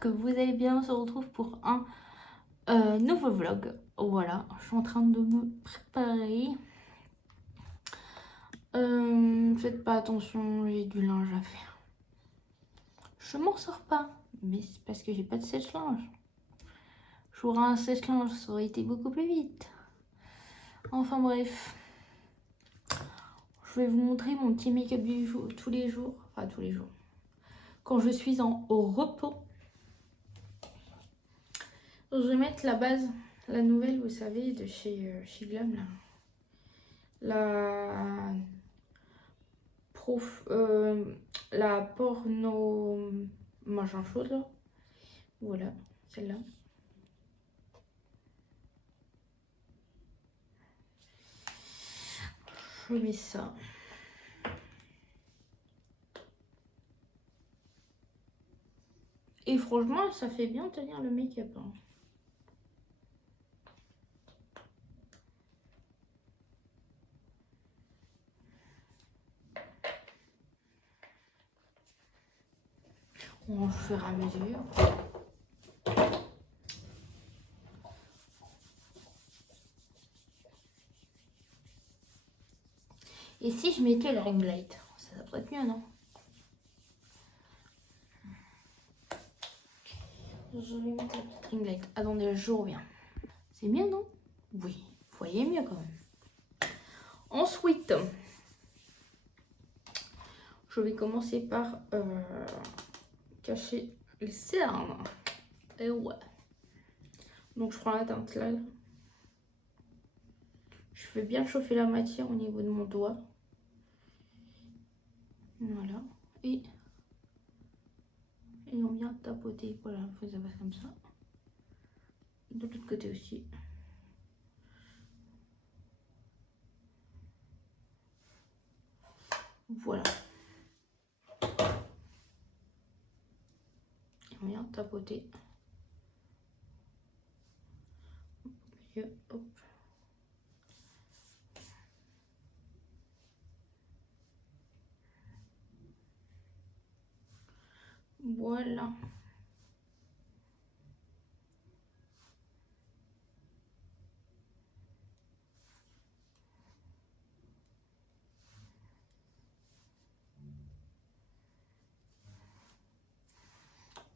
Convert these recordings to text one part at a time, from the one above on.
que vous allez bien. On se retrouve pour un nouveau vlog. Voilà, je suis en train de me préparer. Faites pas attention, j'ai du linge à faire. Je m'en sors pas, mais c'est parce que j'ai pas de sèche-linge. J'aurais un sèche-linge, ça aurait été beaucoup plus vite. Enfin bref. Je vais vous montrer mon petit make-up du jour, tous les jours. Enfin tous les jours. Quand je suis au repos. Je vais mettre la base, la nouvelle, vous savez, de chez Glam, là. La porno machin chose, là. Voilà, celle-là. Je mets ça. Et franchement, ça fait bien tenir le make-up, hein. On va faire à mesure. Et si je mettais le ring light, ça pourrait être mieux, non? Je vais mettre la petite ring light. Attendez, je reviens. C'est mieux, non? Oui, vous voyez mieux quand même. Ensuite, je vais commencer par cacher les cernes. Et ouais. Donc je prends la teinte là. Je fais bien chauffer la matière au niveau de mon doigt. Voilà. Et on vient tapoter. Voilà, il faut que ça fasse comme ça. De l'autre côté aussi. Voilà. Et on vient tapoter. Et hop. Voilà.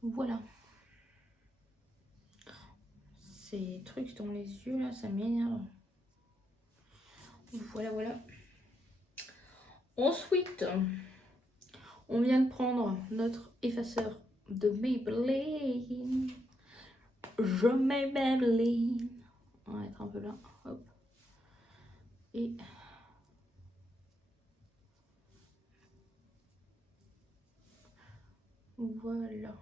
Voilà. Ces trucs dans les yeux là, ça m'énerve. Voilà, voilà. Ensuite, on vient de prendre notre effaceur de Maybelline. Je mets Maybelline. On va mettre un peu là. Hop. Et voilà.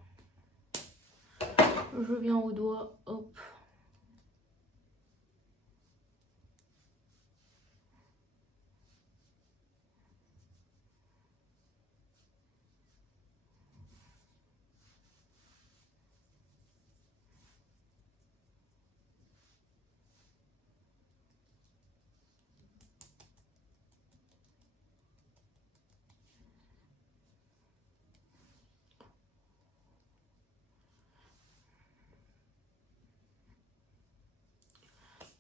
Je viens au doigt. Hop.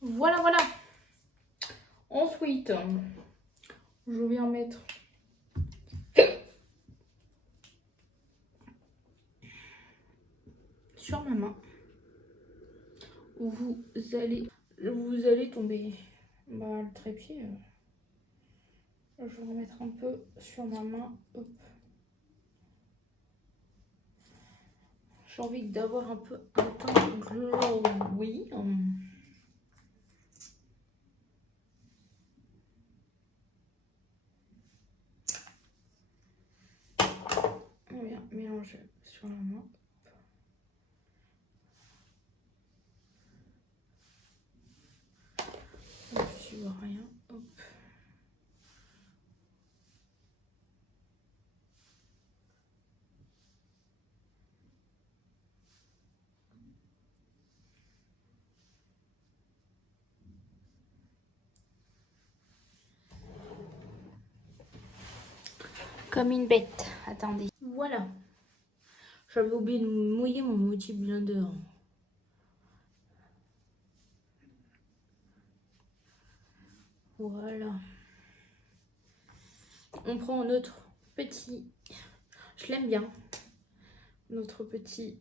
Voilà, voilà. Ensuite, je viens mettre sur ma main. Vous allez tomber. Bah, le trépied. Je vais remettre un peu sur ma main. Hop. J'ai envie d'avoir un peu un teint glowy. On vient mélanger sur la main. Je vois rien. Hop. Comme une bête. Attendez. Voilà. J'avais oublié de mouiller mon multi blender. Voilà. On prend notre petit... Je l'aime bien. Notre petit...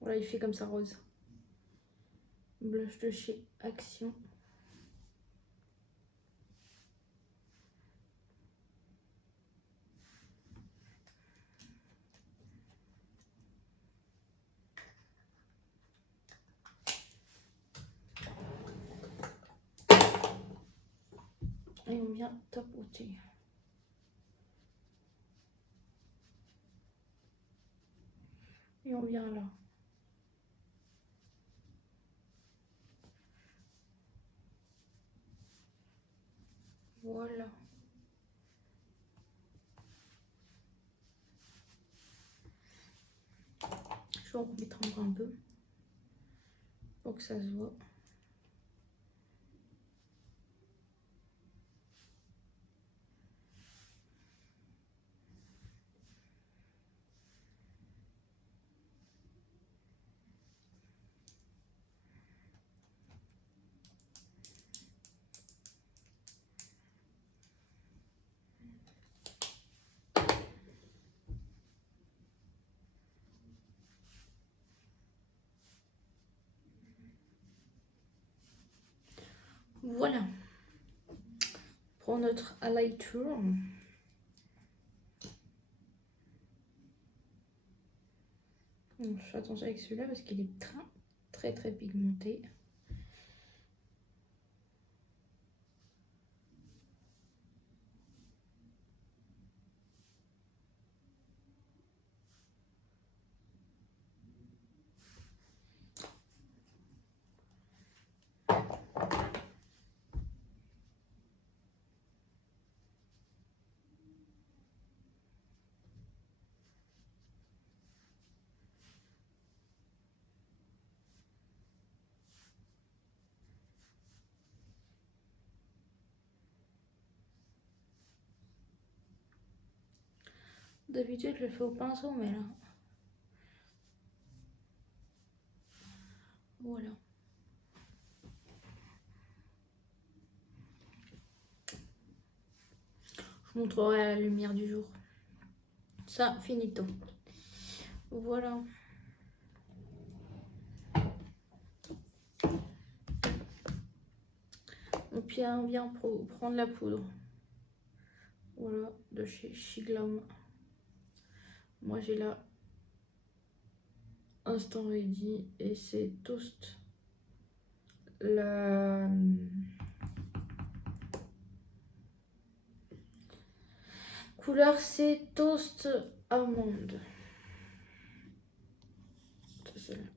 Voilà, il fait comme ça rose. Blush de chez Action. Et on vient tapoter. Et on vient là. Voilà. Je vais en mettre encore un peu pour que ça se voit. Voilà. Pour notre highlighter. Je fais attention avec celui-là parce qu'il est très pigmenté. D'habitude, je le fais au pinceau, mais là... Voilà. Je vous montrerai à la lumière du jour. Ça, finito. Voilà. Et puis on vient prendre la poudre. Voilà, de chez Shiglam. Moi j'ai la Instant Ready et c'est Toast. La couleur c'est Toast Amande. C'est celle-là.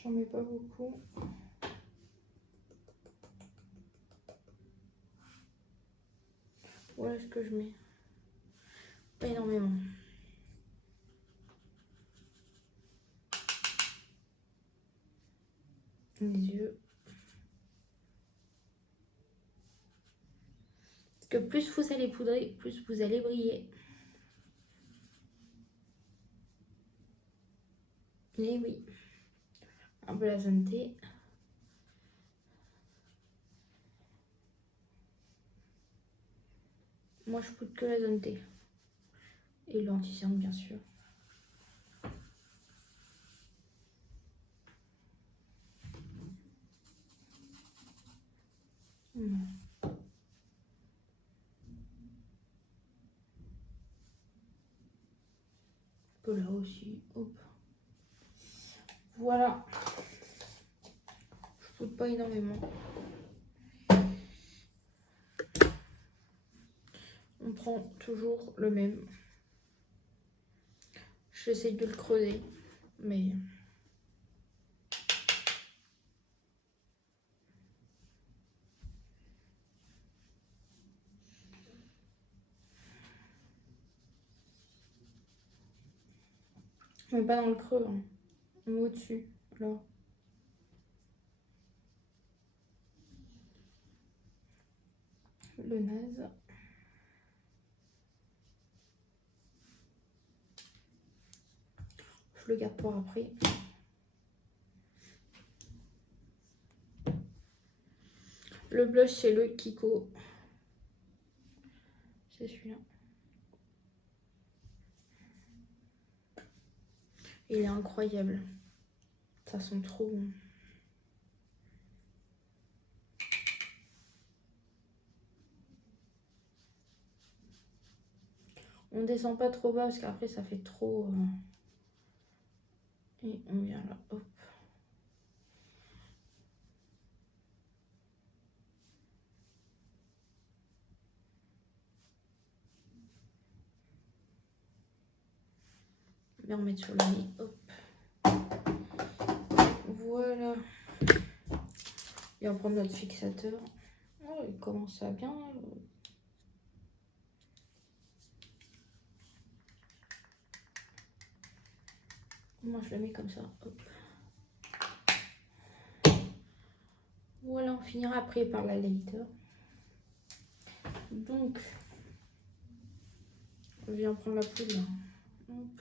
J'en mets pas beaucoup. Voilà ce que je mets. Pas énormément. Les yeux. Parce que plus vous allez poudrer, plus vous allez briller. Et oui. Un peu la zone T. Moi je poudre que la zone T. Et l'anti-cerne bien sûr. Que là aussi, hop. Voilà. Je poudre pas énormément. On prend toujours le même. J'essaie de le creuser, mais... Mais pas dans le creux, hein. Au-dessus, là. Le naze. Je le garde pour après. Le blush, c'est le Kiko. C'est celui-là. Il est incroyable. Ça sent trop bon. On descend pas trop bas parce qu'après ça fait trop. Et on vient là. Hop. On va remettre sur le nez. Hop. Voilà. Et on prend notre fixateur. Oh, il commence à bien. Moi je le mets comme ça. Hop. Voilà, on finira après par la lighter. Donc, on vient prendre la poudre là. Hop.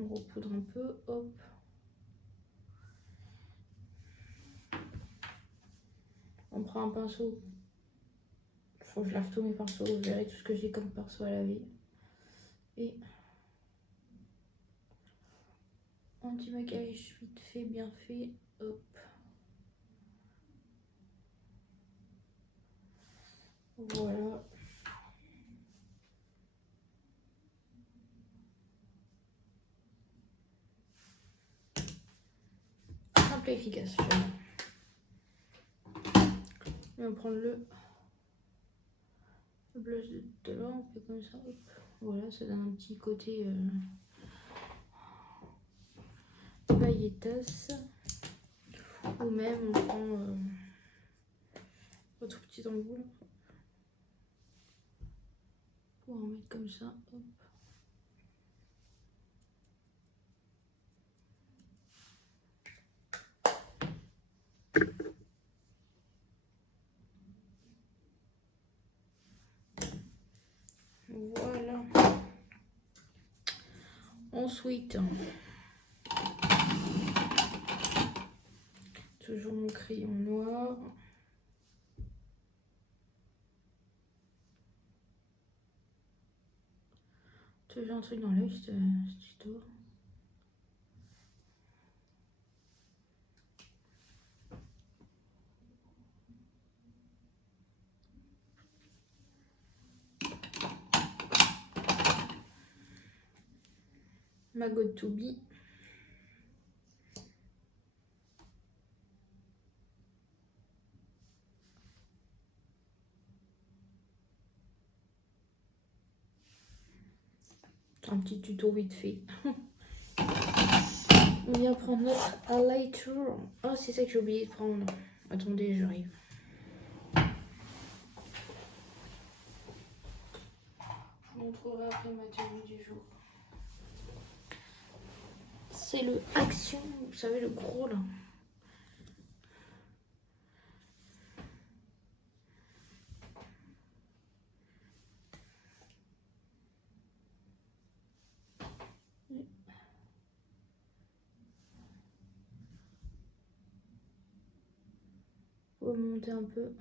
On repoudre un peu. Hop. On prend un pinceau. Faut que je lave tous mes pinceaux. Vous verrez tout ce que j'ai comme pinceau à laver. Et anti-maquillage vite fait, bien fait. Hop. Voilà. Simple et efficace. Et on prend le blush de tout à l'heure, on fait comme ça. Hop. Voilà, ça donne un petit côté paillettasse. Ou même on prend votre petit embout pour en mettre comme ça. Hop. Voilà. Ensuite, toujours mon crayon noir. Toujours un truc dans l'œil, cette histoire. Ma God to Be. Un petit tuto vite fait. On vient prendre notre highlighter. Oh, c'est ça que j'ai oublié de prendre. Attendez, j'arrive. Je vous montrerai après ma tenue du jour. C'est le Action, vous savez, le gros là. Remonter un peu.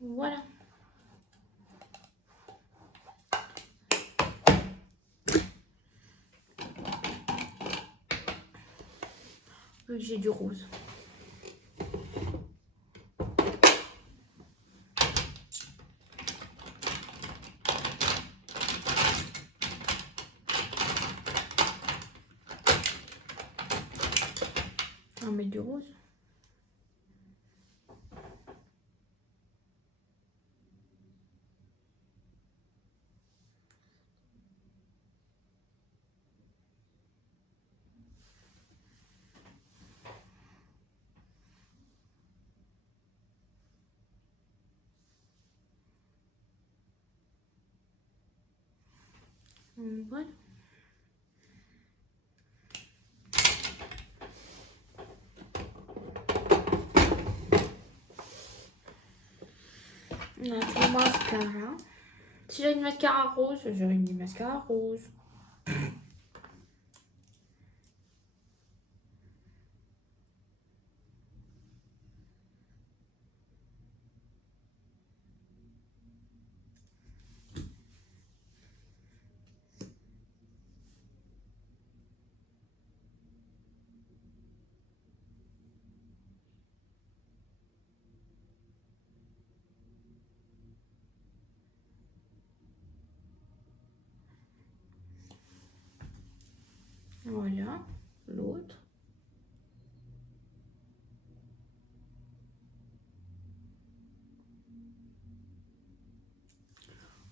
Voilà. Vu que j'ai du rose. On va mettre du rose. Voilà. On a tout le mascara. Si j'avais une mascara rose, j'aurais mis mascara rose. Voilà, l'autre.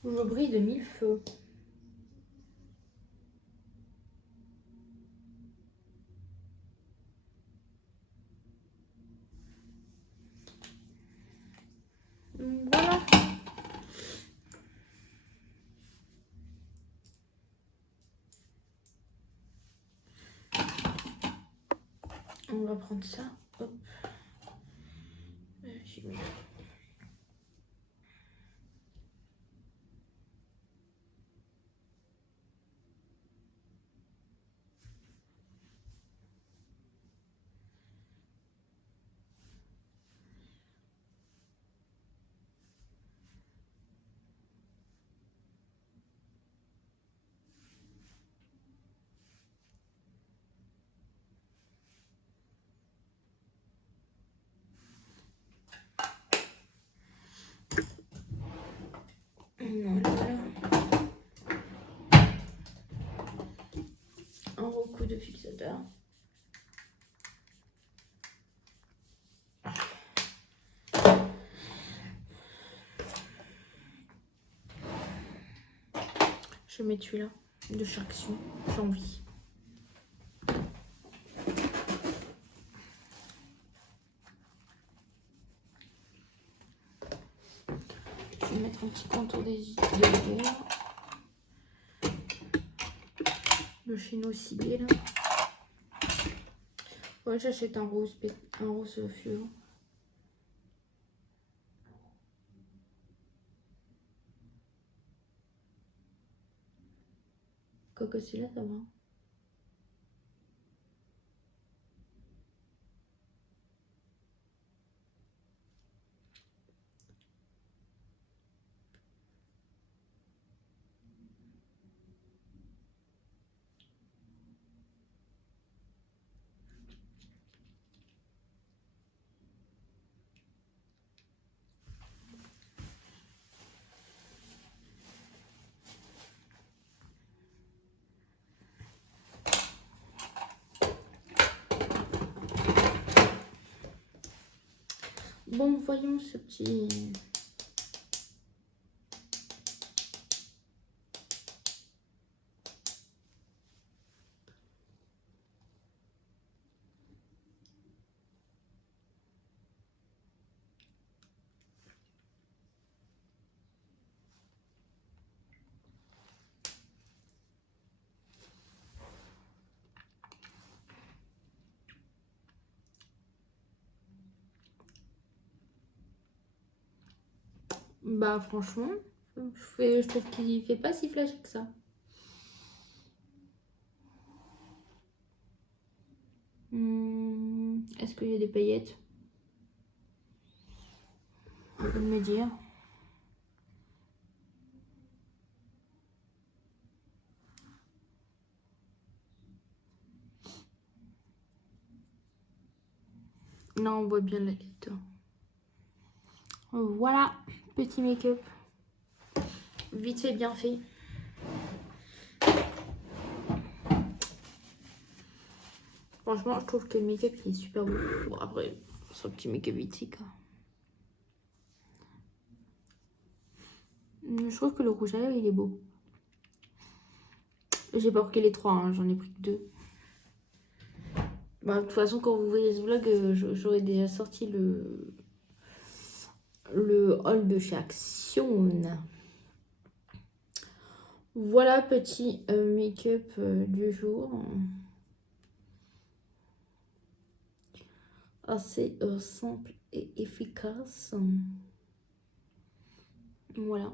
Je brille de mille feux. Voilà. On va prendre ça. Hop. J'ai mis. Voilà. Un recours de fixateur. Je vais mettre celui-là de chaque son. J'ai envie. Je vais mettre un petit contour des yeux. Le chino ciblé là. Ouais, j'achète un rose fluo. Quoique celui-là, ça va. Bon, voyons ce petit... Bah franchement, je trouve qu'il fait pas si flashy que ça. Est-ce qu'il y a des paillettes? On peut me dire. Non, on voit bien la lettre. Voilà, petit make-up. Vite fait, bien fait. Franchement, je trouve que le make-up il est super beau. Bon, après, c'est un petit make-up vite fait quoi. Je trouve que le rouge à lèvres il est beau. J'ai pas pris les trois, hein, j'en ai pris que deux. Bah, de toute façon, quand vous voyez ce vlog, j'aurai déjà sorti le haul de chez Action. Voilà, petit make-up du jour. Assez simple et efficace. Voilà.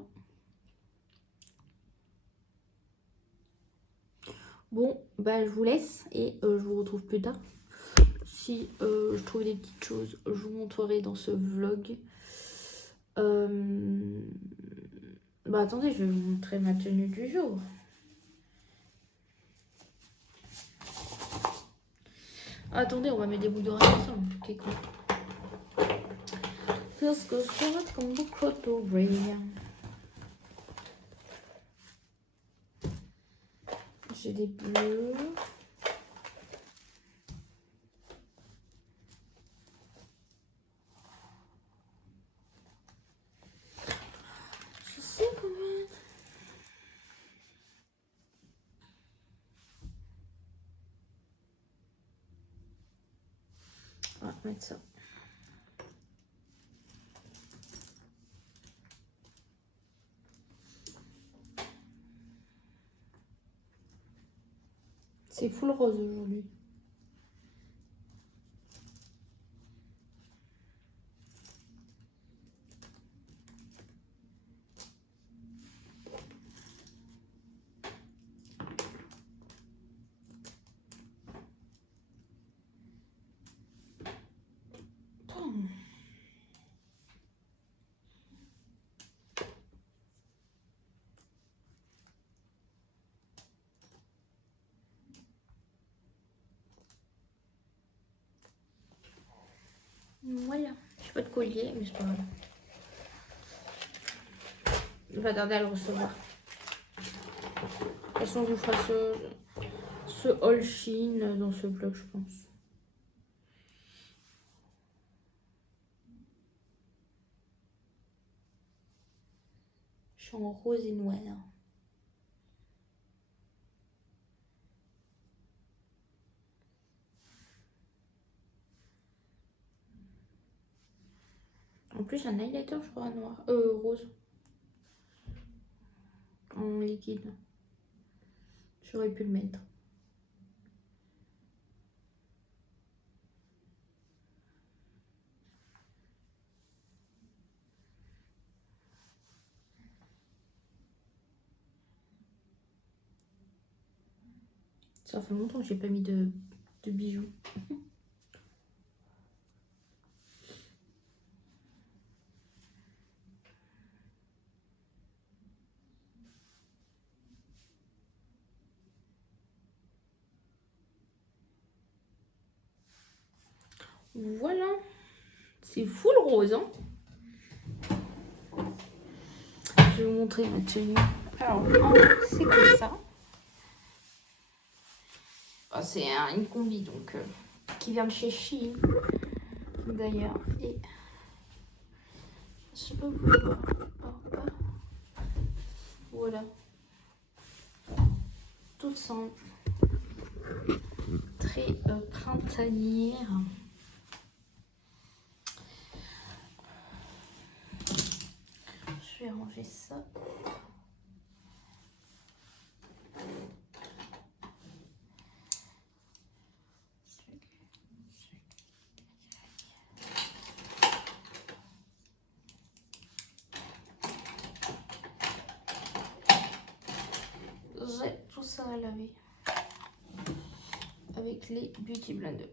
Bon, bah je vous laisse et je vous retrouve plus tard. Si je trouve des petites choses, je vous montrerai dans ce vlog. Bah attendez, je vais vous montrer ma tenue du jour. Attendez, on va mettre des boucles d'oreilles ensemble. Ok, cool. Qu'est-ce que je vais mettre comme boucle d'oreilles? J'ai des bleus. Je sais comment. On va mettre ça. C'est full rose aujourd'hui. Voilà. Je n'ai pas de collier, mais c'est pas grave. Je vais tarder à le recevoir. De toute façon, je vous ferai ce haul Shein dans ce vlog, je pense. Je suis en rose et noir. En plus, j'ai un highlighter, je crois, noir. Rose. En liquide. J'aurais pu le mettre. Ça fait longtemps que j'ai pas mis de bijoux. Voilà. C'est full rose, hein. Je vais vous montrer ma tenue. Alors, c'est comme ça. Oh, c'est une combi, donc, qui vient de chez Shein, d'ailleurs. Et je sais pas où vous voir. Voilà. Toute simple. Très printanière. Je vais ranger ça. J'ai tout ça à laver avec les Beauty Blender.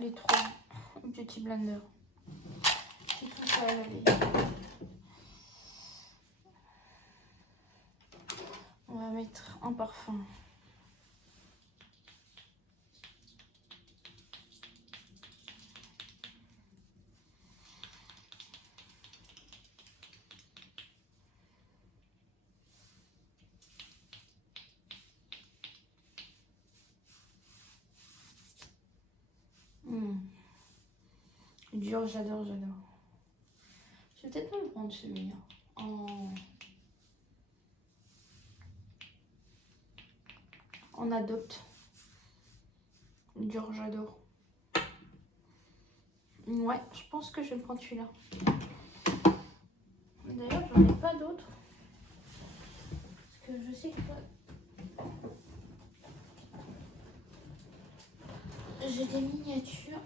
Les 3 Beauty Blender. J'ai tout ça à laver. On va mettre un parfum. Dior, j'adore, j'adore. Je vais peut-être me prendre celui-là. En adopte. Dior, j'adore. Ouais, je pense que je vais me prendre celui-là. D'ailleurs, j'en ai pas d'autres. j'ai des miniatures.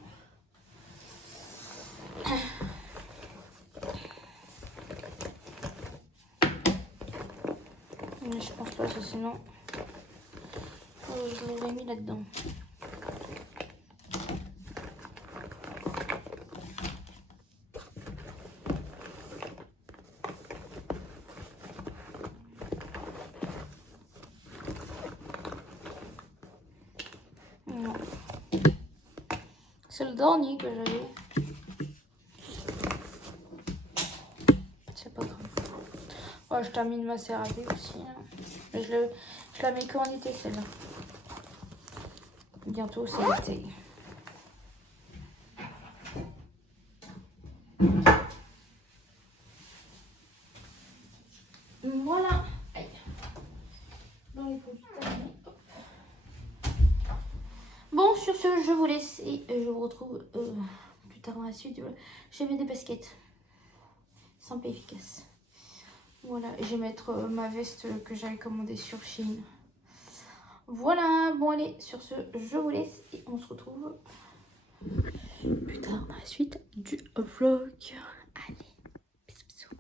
Mais je pense pas que sinon je l'aurais mis là-dedans. Non. C'est le dernier que j'avais. C'est pas grave. Oh, je termine ma CRAP aussi. Hein. Mais je la mets quand en été celle-là. Bientôt c'est l'été. Voilà. Aïe. Dans les produits terminés. Bon, sur ce, je vous laisse et je vous retrouve plus tard dans la suite. J'ai mis des baskets. Simple et efficace. Voilà, et je vais mettre ma veste que j'avais commandée sur Shein. Voilà, bon allez, sur ce, je vous laisse et on se retrouve plus tard dans la suite du vlog. Allez, bisous bisous.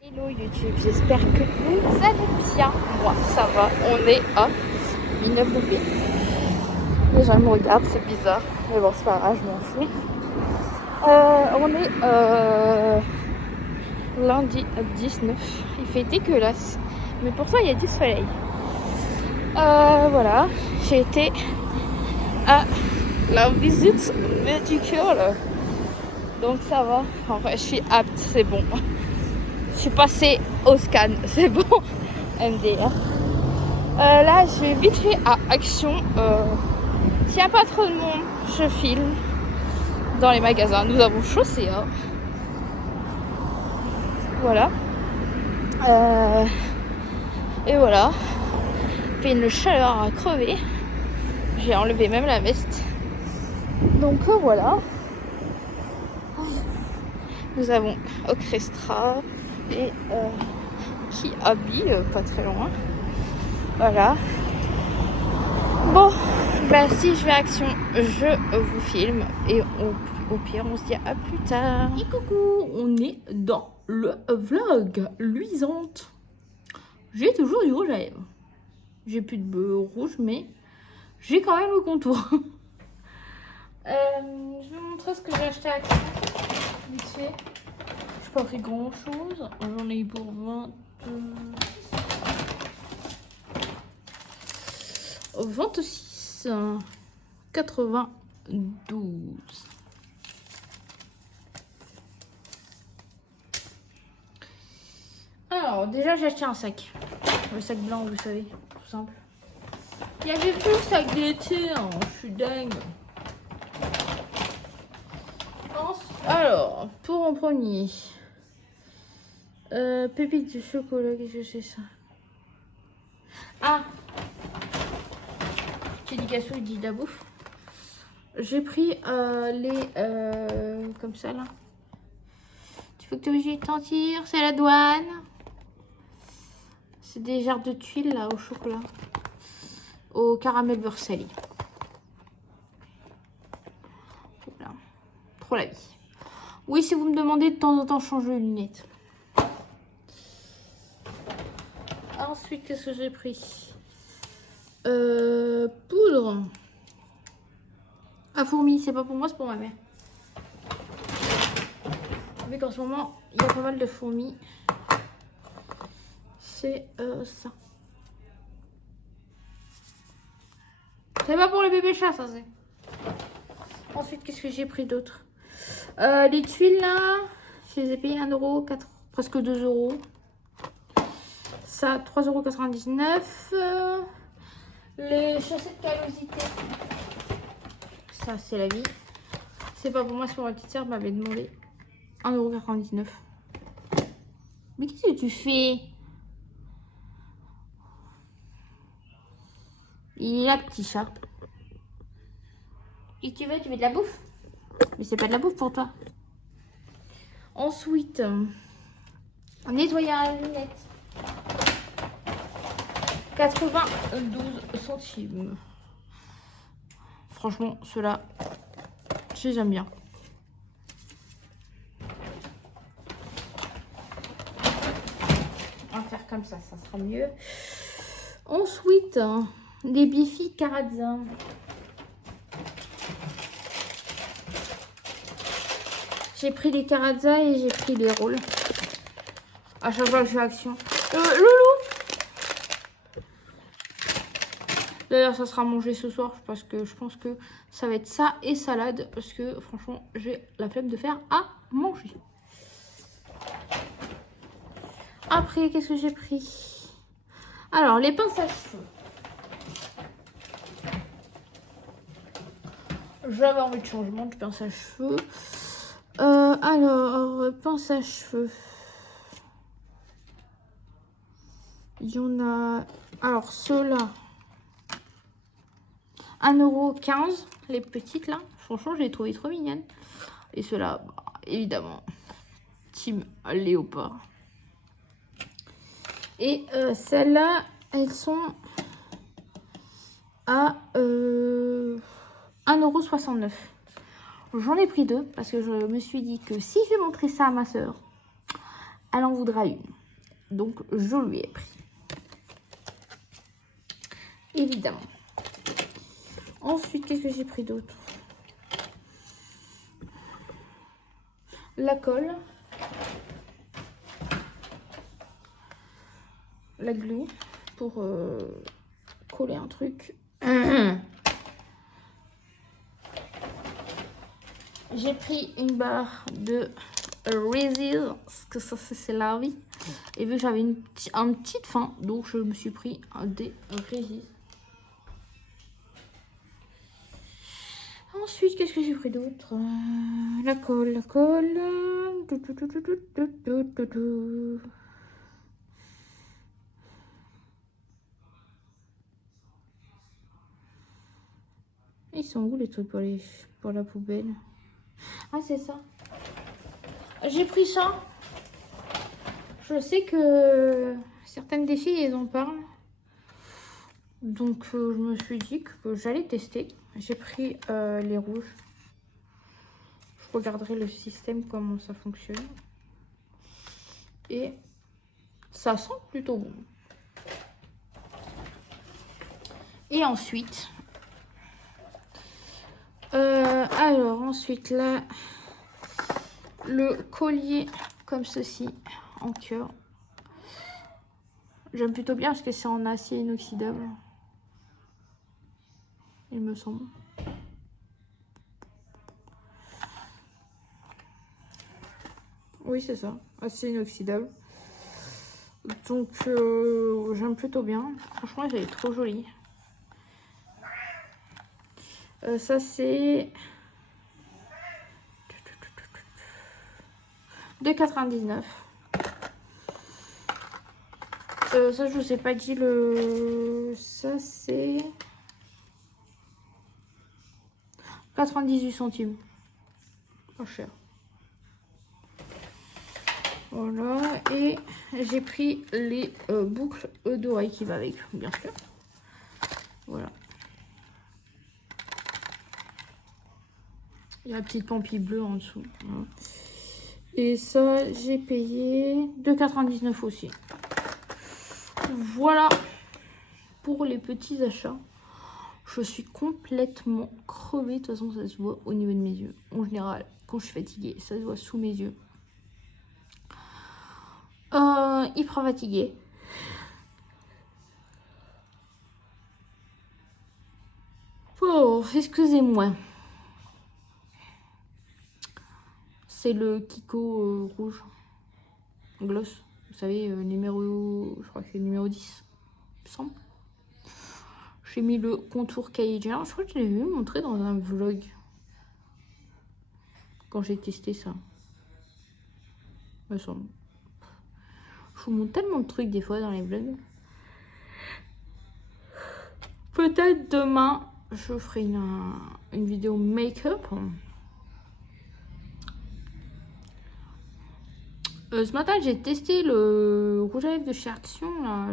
Hello YouTube, j'espère que vous allez bien. Moi, ça va, on est à 19 degrés. Les gens me regardent, c'est bizarre. Mais bon, c'est pas grave, je m'en fous. On est lundi 19. Il fait dégueulasse. Mais pourtant, il y a du soleil. Voilà, j'ai été à la visite médicale. Donc ça va. En vrai, je suis apte, c'est bon. Je suis passée au scan, c'est bon. MDR. Là, je vais vite fait à Action. S'il n'y a pas trop de monde, je filme dans les magasins. Nous avons chaussé. Hein. Voilà. Et voilà. Il fait une chaleur à crever. J'ai enlevé même la veste. Donc voilà. Nous avons Ocrestra et qui habille pas très loin. Voilà. Bon, bah si je vais à Action, je vous filme et au pire on se dit à plus tard. Et coucou, on est dans le vlog luisante. J'ai toujours du rouge à lèvres. J'ai plus de rouge mais j'ai quand même le contour. Je vais vous montrer ce que j'ai acheté à Action. Vite fait. Je n'ai pas pris grand chose. J'en ai eu pour 26,92. Alors, déjà, j'ai acheté un sac. Le sac blanc, vous savez, tout simple. Il y avait plus le sac d'été, hein. Je suis dingue. Alors, pour en premier, pépites de chocolat, qu'est-ce que c'est ça? Ah, Picasso, il dit de la bouffe. J'ai pris les comme ça là. Tu faut que tu es obligé de t'en tirer, c'est la douane. C'est des jarres de tuiles là au chocolat, au caramel beurre salé. Voilà. Trop la vie. Oui, si vous me demandez de temps en temps changer les lunettes. Ensuite, qu'est-ce que j'ai pris? Poudre à fourmis, c'est pas pour moi, c'est pour ma mère. Vu qu'en ce moment, il y a pas mal de fourmis. C'est ça. C'est pas pour les bébés chats, ça c'est. Ensuite, qu'est-ce que j'ai pris d'autre? Les tuiles là, je les ai payées 1 €, presque 2 €. Ça, 3,99 €. Les chaussettes callosité. Ça, c'est la vie. C'est pas pour moi, c'est pour ma petite sœur, m'avait demandé 1,99 €. Mais qu'est-ce que tu fais? Il est là, petit chat. Et tu veux de la bouffe? Mais c'est pas de la bouffe pour toi. Ensuite, un nettoyant à lunettes. 92 centimes. Franchement, ceux-là, je les aime bien. On va faire comme ça sera mieux. Ensuite, les Bifi Carazza. J'ai pris les Carazza et j'ai pris les rôles. À chaque fois que je fais action. Loulou! D'ailleurs, ça sera mangé ce soir parce que je pense que ça va être ça et salade. Parce que franchement, j'ai la flemme de faire à manger. Après, qu'est-ce que j'ai pris? Alors, les pinces à cheveux. J'avais envie de changement de pince à cheveux. Alors, pince à cheveux. Il y en a... Alors, ceux-là. 1,15 €. Les petites, là. Franchement, je les trouvais trop mignonnes. Et ceux-là, bah, évidemment. Team Léopard. Et celles-là, elles sont à 1,69 €. J'en ai pris 2 parce que je me suis dit que si je montrais ça à ma soeur, elle en voudra une. Donc, je lui ai pris. Évidemment. Ensuite, qu'est-ce que j'ai pris d'autre? La colle. La glue pour coller un truc. J'ai pris une barre de Reese's, parce que ça c'est la vie. Et vu que j'avais une petite faim, donc je me suis pris des Reese's. Ensuite, qu'est-ce que j'ai pris d'autre? La colle, la colle. Ils sont où les trucs pour la poubelle? Ah, c'est ça. J'ai pris ça. Je sais que certaines des filles, elles en parlent. Donc, je me suis dit que j'allais tester. J'ai pris les rouges. Je regarderai le système, comment ça fonctionne. Et ça sent plutôt bon. Et ensuite... alors, ensuite, là, le collier comme ceci, en cœur. J'aime plutôt bien parce que c'est en acier inoxydable. Il me semble. Oui, c'est ça. Acier inoxydable. Donc, j'aime plutôt bien. Franchement, elle est trop jolie. Ça, c'est... 2,99 €. Ça, je vous ai pas dit le... Ça, c'est... 98 centimes. Pas cher. Voilà. Et j'ai pris les boucles d'oreilles qui va avec, bien sûr. Voilà. Il y a la petite pampille bleue en dessous. Voilà. Et ça, j'ai payé 2,99 € aussi. Voilà pour les petits achats. Je suis complètement crevée. De toute façon, ça se voit au niveau de mes yeux. En général, quand je suis fatiguée, ça se voit sous mes yeux. Hyper fatiguée. Oh, excusez-moi. C'est le Kiko rouge. Gloss. Vous savez, numéro... Je crois que c'est le numéro 10. Il me semble. J'ai mis le contour Kylie. Je crois que je l'ai vu montrer dans un vlog. Quand j'ai testé ça. Il me semble. Je vous montre tellement de trucs des fois dans les vlogs. Peut-être demain, je ferai une vidéo make-up. Ce matin, j'ai testé le rouge à lèvres de chez Action, là,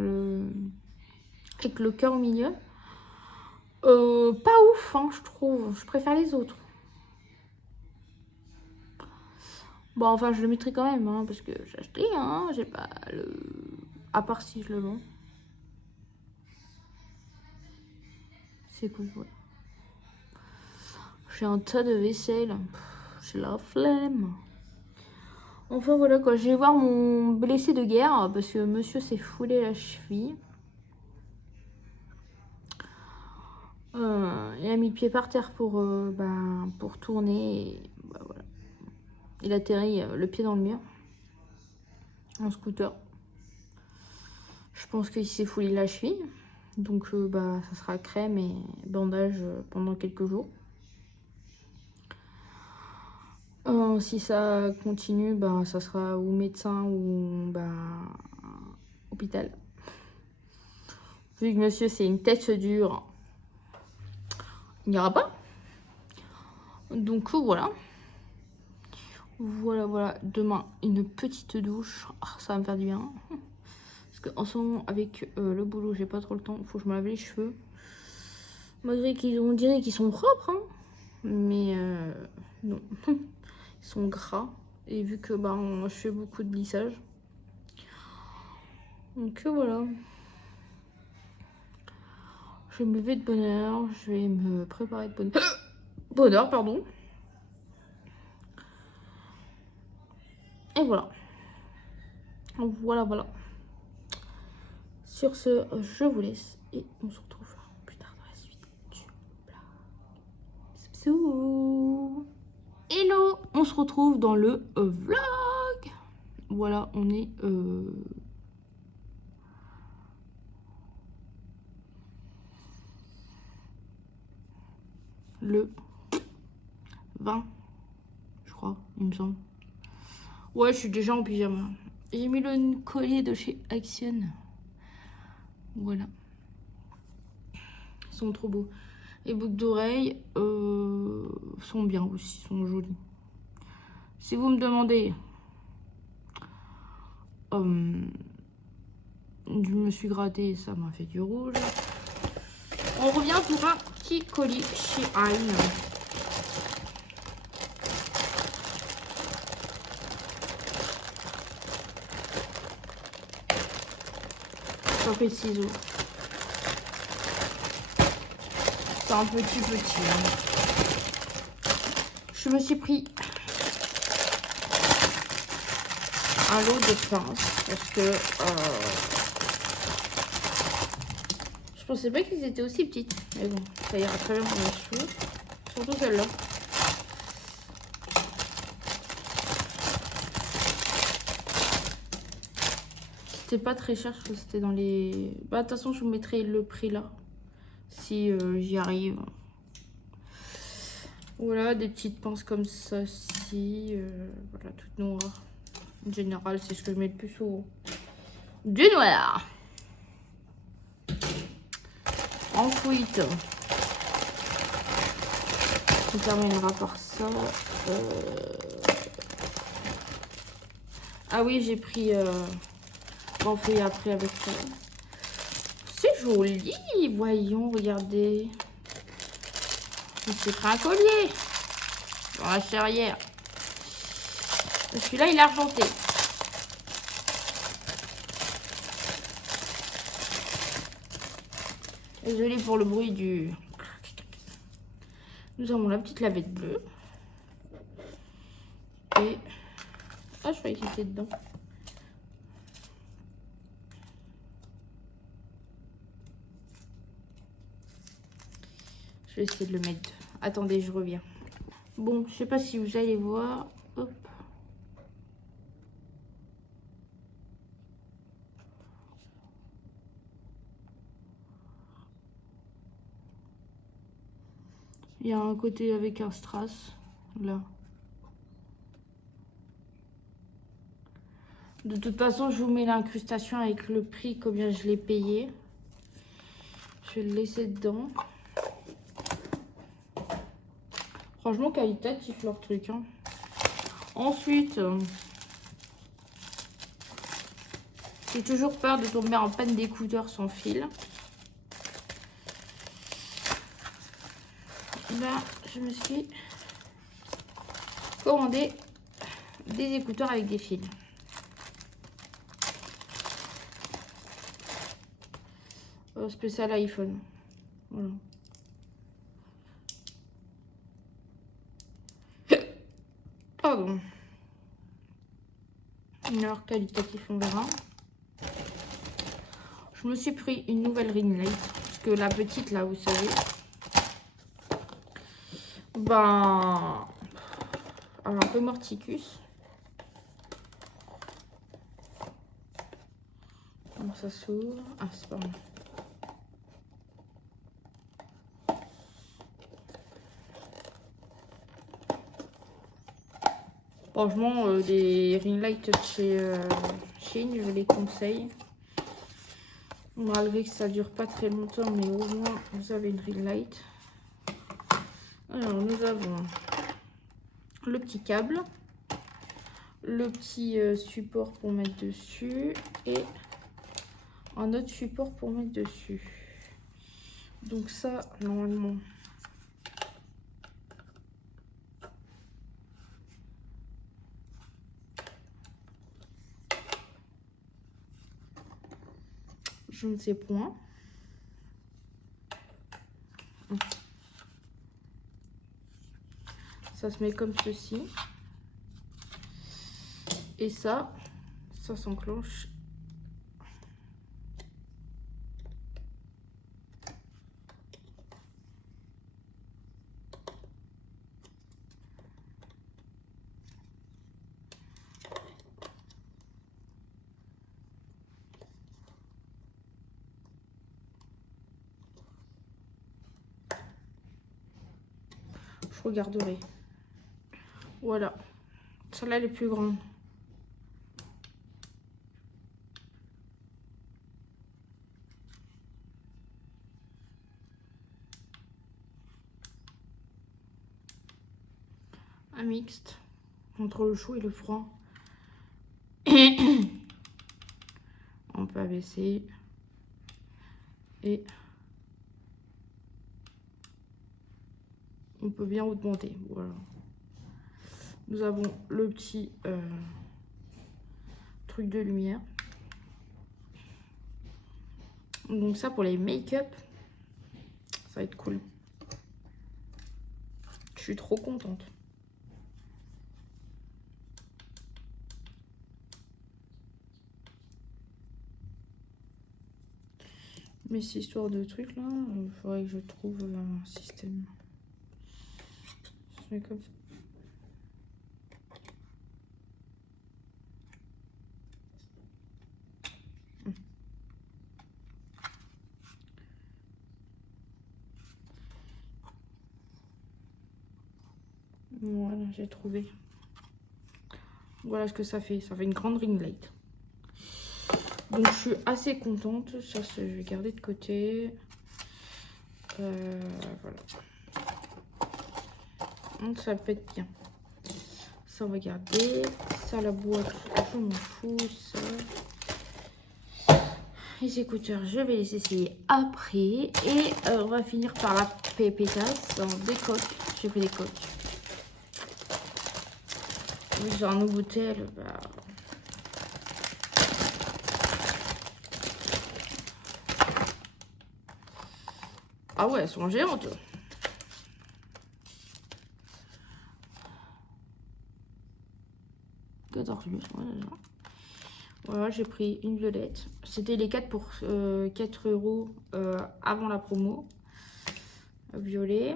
avec le cœur au milieu. Pas ouf, hein, je trouve. Je préfère les autres. Bon, enfin, je le mettrai quand même, hein, parce que j'ai acheté, hein. J'ai pas le... À part si je le vends. C'est cool, ouais. J'ai un tas de vaisselle. J'ai la flemme. Enfin, voilà, quoi. Je vais voir mon blessé de guerre, parce que monsieur s'est foulé la cheville. Il a mis le pied par terre pour tourner. Et, bah, voilà. Il atterrit le pied dans le mur. En scooter. Je pense qu'il s'est foulé la cheville. Donc ça sera crème et bandage pendant quelques jours. Si ça continue, ça sera ou médecin ou hôpital. Vu que monsieur c'est une tête dure, il n'y aura pas. Donc voilà. Voilà. Demain, une petite douche. Ça va me faire du bien. Parce qu'en ce moment, avec le boulot, j'ai pas trop le temps. Il faut que je me lave les cheveux. Malgré qu'on dirait qu'ils sont propres. Hein. Mais non. Ils sont gras. Et vu que je fais beaucoup de lissage. Donc voilà. Je vais me lever de bonne heure. Je vais me préparer de bonne heure, pardon. Et voilà. Voilà. Sur ce, je vous laisse. Et on se retrouve plus tard dans la suite du vlog. Bisous. Hello. On se retrouve dans le vlog. Voilà, on est... le 20, je crois, il me semble. Ouais, je suis déjà en pyjama. J'ai mis le collier de chez Action. Voilà. Ils sont trop beaux. Les boucles d'oreilles sont bien aussi, sont jolies. Si vous me demandez... je me suis grattée, ça m'a fait du rouge. On revient pour un petit colis chez Hein. De ciseaux. C'est un petit. Hein. Je me suis pris un lot de pinces parce que je pensais pas qu'ils étaient aussi petites. Mais bon, ça ira très bien pour mes cheveux. Surtout celle-là. C'était pas très cher, je crois que c'était dans les... de toute façon, je vous mettrai le prix là. Si j'y arrive. Voilà, des petites pinces comme ça ci. Voilà, toutes noires. En général, c'est ce que je mets le plus souvent. Du noir. Ensuite, on terminera par ça. Ah oui, j'ai pris... on fait après avec ça. C'est joli. Voyons, regardez. Je me suis pris un collier. Dans la charrière. Celui-là, il est argenté. Désolée pour le bruit du... Nous avons la petite lavette bleue. Et... Ah, je croyais qu'il était dedans. Je vais essayer de le mettre. Attendez, je reviens. Bon, je sais pas si vous allez voir. Hop. Il y a un côté avec un strass, là. De toute façon, je vous mets l'incrustation avec le prix, combien je l'ai payé. Je vais le laisser dedans. Franchement, qualitatif leur truc. Hein. Ensuite, j'ai toujours peur de tomber en panne d'écouteurs sans fil. là, je me suis commandé des écouteurs avec des fils. Spécial iPhone. Voilà. Pardon. Alors, qualitatif, on verra. Je me suis pris une nouvelle ring light. Parce que la petite, là, vous savez, ben, elle est un peu morticus. Donc, ça s'ouvre. Ah, c'est pas mal. Franchement, des ring lights chez Shein, je les conseille. Malgré que ça dure pas très longtemps, mais au moins vous avez une ring light. Alors nous avons le petit câble, le petit support pour mettre dessus et un autre support pour mettre dessus. Donc ça, normalement, je ne sais point. Ça se met comme ceci. Et ça s'enclenche. Je regarderai. Voilà. Celle-là, elle est plus grande. Un mixte entre le chaud et le froid. On peut abaisser. Et on peut bien augmenter. Voilà. Nous avons le petit truc de lumière. Donc ça pour les make-up, ça va être cool. Je suis trop contente. Mais cette histoire de trucs là, il faudrait que je trouve un système. Je fais comme ça. Voilà, j'ai trouvé. Voilà ce que ça fait. Ça fait une grande ring light. Donc je suis assez contente. Ça, je vais garder de côté. Voilà. Donc ça peut être bien. Ça, on va garder. Ça, la boîte, je m'en fous. Ça. Les écouteurs, je vais les essayer après. Et on va finir par la pétasse en des coques. J'ai pris des coques. Oui, j'ai un nouveau tel. Bah... Ah ouais, elles sont géantes. Voilà, j'ai pris une violette. C'était les 4 pour 4 € avant la promo. Violet.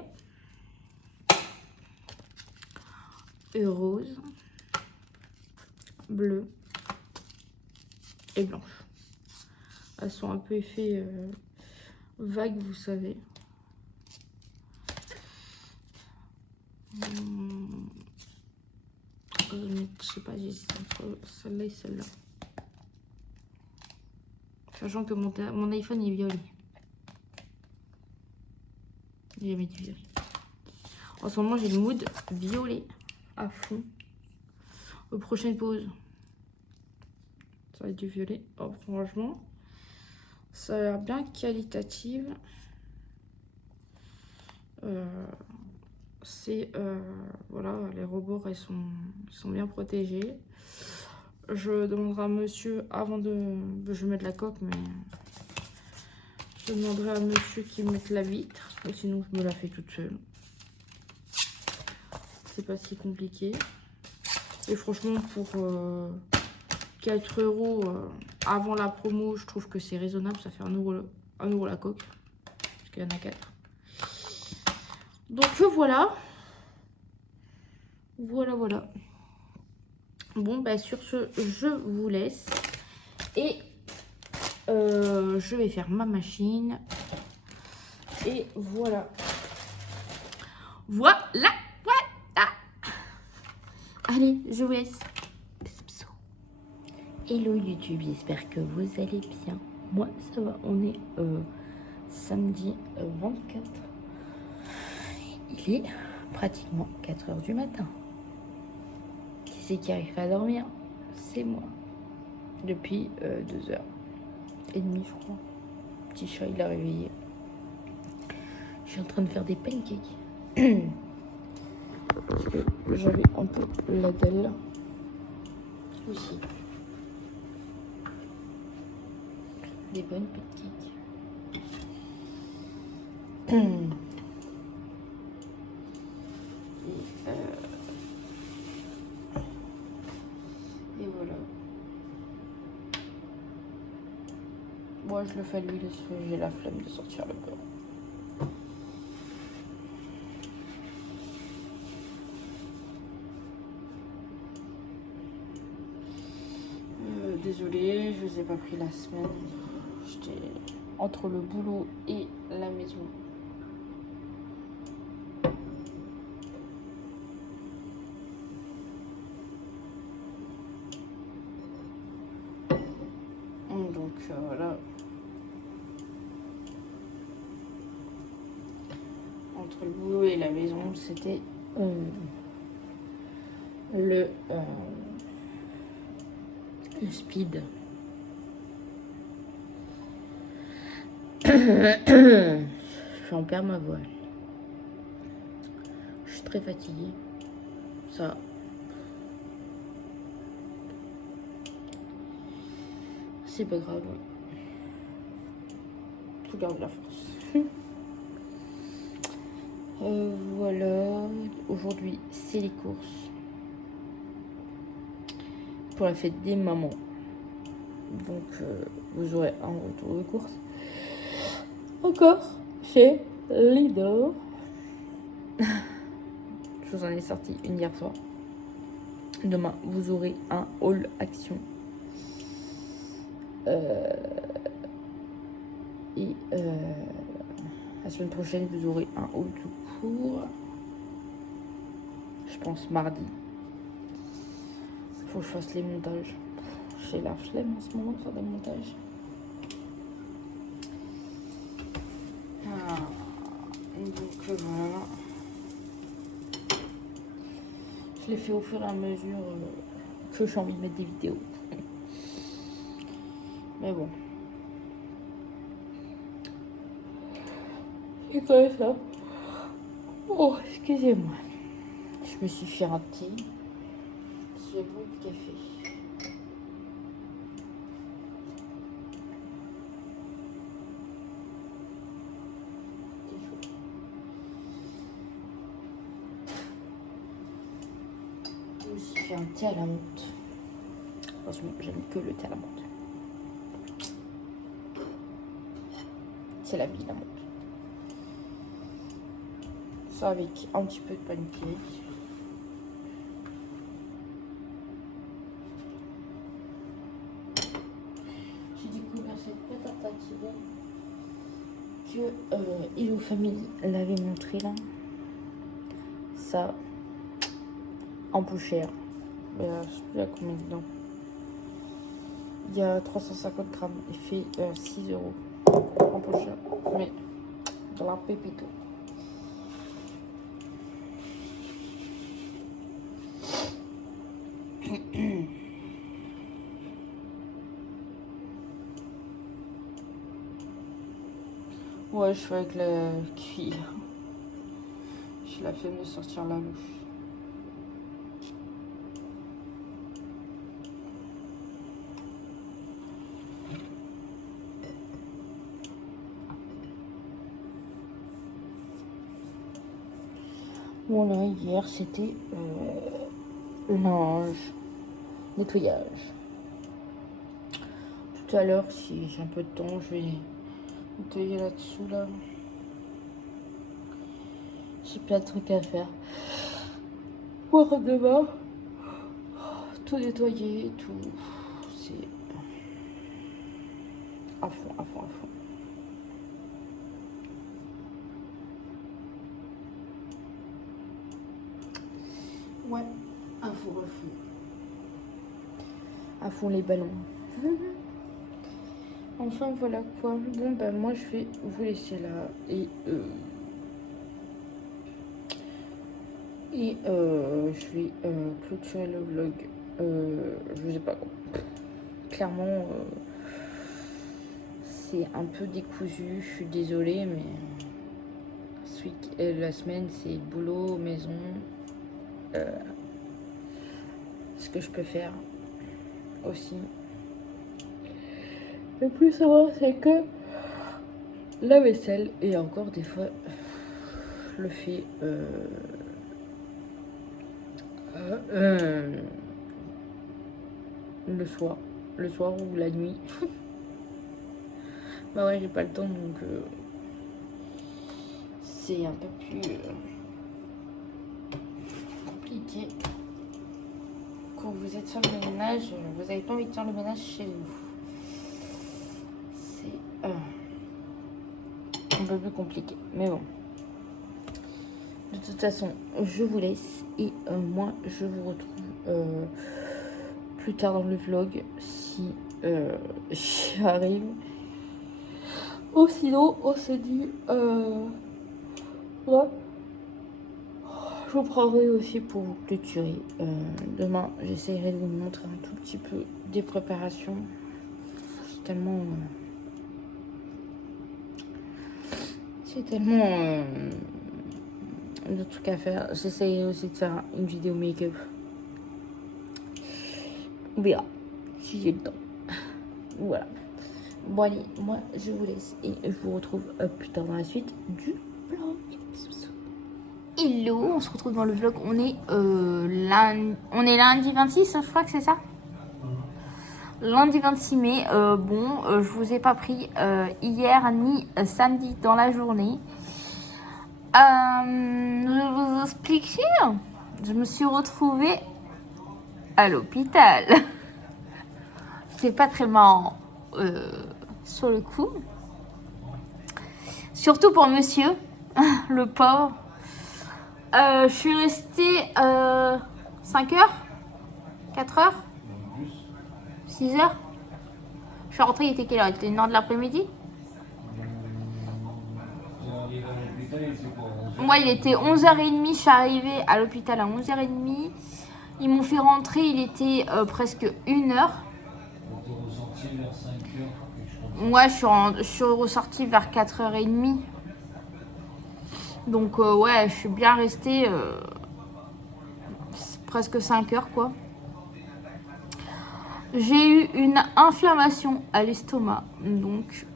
Et rose. Bleu. Et blanche. Elles sont un peu effet vague, vous savez. Je sais pas, j'hésite entre celle-là et celle-là. Sachant que mon iPhone est violet. J'ai mis du violet. En ce moment, j'ai le mood violet à fond. Aux prochaines pauses, ça va être du violet. Oh, franchement, ça a l'air bien qualitative. c'est voilà, les rebords ils sont bien protégés. Je demanderai à monsieur avant de... Je vais mettre la coque, mais je demanderai à monsieur qu'il mette la vitre, ou sinon je me la fais toute seule. C'est pas si compliqué. Et franchement, pour 4 € avant la promo, je trouve que c'est raisonnable. Ça fait 1 € la coque, parce qu'il y en a 4. Donc voilà. Voilà. Bon, bah sur ce, je vous laisse. Et je vais faire ma machine. Et voilà. Voilà. Allez, je vous laisse. Hello YouTube, j'espère que vous allez bien. Moi, ça va. On est samedi 24. Il est pratiquement 4 h du matin. Qui c'est qui arrive à dormir? C'est moi. Depuis 2 h 30, je crois. Petit chat, il a réveillé. Je suis en train de faire des pancakes. Parce que j'avais un peu la dalle aussi. Des bonnes pancakes. Et voilà. Moi, je le fais à l'huile parce que j'ai la flemme de sortir le beurre. Désolée, je vous ai pas pris la semaine. J'étais entre le boulot et la maison. Donc voilà. Entre le boulot et la maison, c'était le speed. Je en perds ma voix. Je suis très fatiguée. Ça. C'est pas grave. Je garde la force. Voilà. Aujourd'hui, c'est les courses. Pour la fête des mamans. Donc, vous aurez un retour de course. Encore chez Lidl. Je vous en ai sorti une hier soir. Demain, vous aurez un haul action. Et la semaine prochaine, vous aurez un haul tout court. Je pense mardi. Faut que je fasse les montages. J'ai la flemme en ce moment de faire des montages. Donc voilà. Je l'ai fait au fur et à mesure que j'ai envie de mettre des vidéos. Mais bon. C'est quoi ça? Oh, excusez-moi. Je me suis fait un thé. J'ai bu de café. Je me suis fait un thé à la menthe. Franchement, j'aime que le thé à la menthe. C'est la vie, la menthe. Ça avec un petit peu de pancake. J'ai découvert cette pâte à tartiner que Hello Family l'avait montré là. Ça, en peu cher. Je sais plus à combien dedans. Il y a 350 grammes. Il fait 6 €. En peu cher. Mais dans la pépito. Ouais, je fais avec la cuillère. Je J'ai la flemme de sortir la louche. Bon là, hier c'était linge, nettoyage. Tout à l'heure, si j'ai un peu de temps, je vais nettoyer là-dessous là. J'ai plein de trucs à faire. Pour demain, tout nettoyer, tout. C'est à fond, à fond, à fond. Ouais, à fond, à fond. À fond les ballons. Enfin voilà quoi. Bon ben moi je vais vous laisser là et je vais clôturer le vlog. Je sais pas quoi. Clairement c'est un peu décousu. Je suis désolée mais la semaine c'est boulot, maison. Ce que je peux faire aussi. Le plus savoir c'est que la vaisselle et encore des fois je le fais le soir ou la nuit. Bah ouais, j'ai pas le temps donc c'est un peu plus compliqué. Quand vous êtes sur le ménage, vous n'avez pas envie de faire le ménage chez vous. C'est un peu plus compliqué, mais bon. De toute façon, je vous laisse et moi je vous retrouve plus tard dans le vlog si j'y arrive. Ou sinon, on se dit ouais. Je vous prendrai aussi pour vous clôturer. Demain, j'essaierai de vous montrer un tout petit peu des préparations. C'est tellement de trucs à faire. J'essaierai aussi de faire une vidéo make-up. On verra si j'ai le temps. Voilà. Bon allez, moi je vous laisse et je vous retrouve plus tard dans la suite du vlog. Hello, on se retrouve dans le vlog. On est lundi 26, je crois que c'est ça. Lundi 26 mai. Je vous ai pas pris hier ni samedi dans la journée. Je vais vous expliquer. Je me suis retrouvée à l'hôpital. C'est pas très marrant sur le coup. Surtout pour monsieur, le pauvre. Je suis restée 5 heures, 4 heures, 6 heures. Je suis rentrée, il était quelle heure? Il était 1h de l'après-midi. Moi, il était 11h30. Je suis arrivée à l'hôpital à 11h30. Ils m'ont fait rentrer, il était presque 1h. Moi, je suis ressortie vers 4h30. Donc, ouais, je suis bien restée presque 5 heures, quoi. J'ai eu une inflammation à l'estomac. Donc,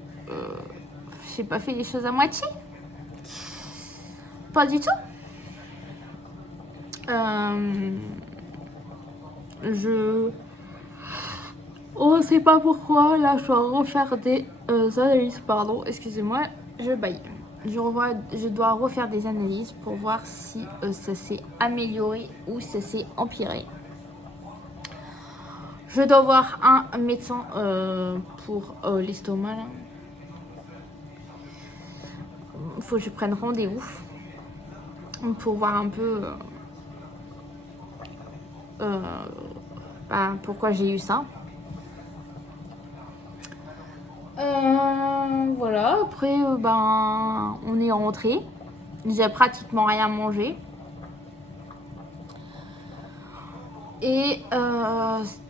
j'ai pas fait les choses à moitié. Pas du tout. On sait pas pourquoi. Là, je dois refaire des analyses. Pardon, excusez-moi, je baille. Je dois refaire des analyses pour voir si ça s'est amélioré ou ça s'est empiré. Je dois voir un médecin pour l'estomac. Il faut que je prenne rendez-vous pour voir un peu pourquoi j'ai eu ça. Voilà, après on est rentré. J'ai pratiquement rien mangé. Et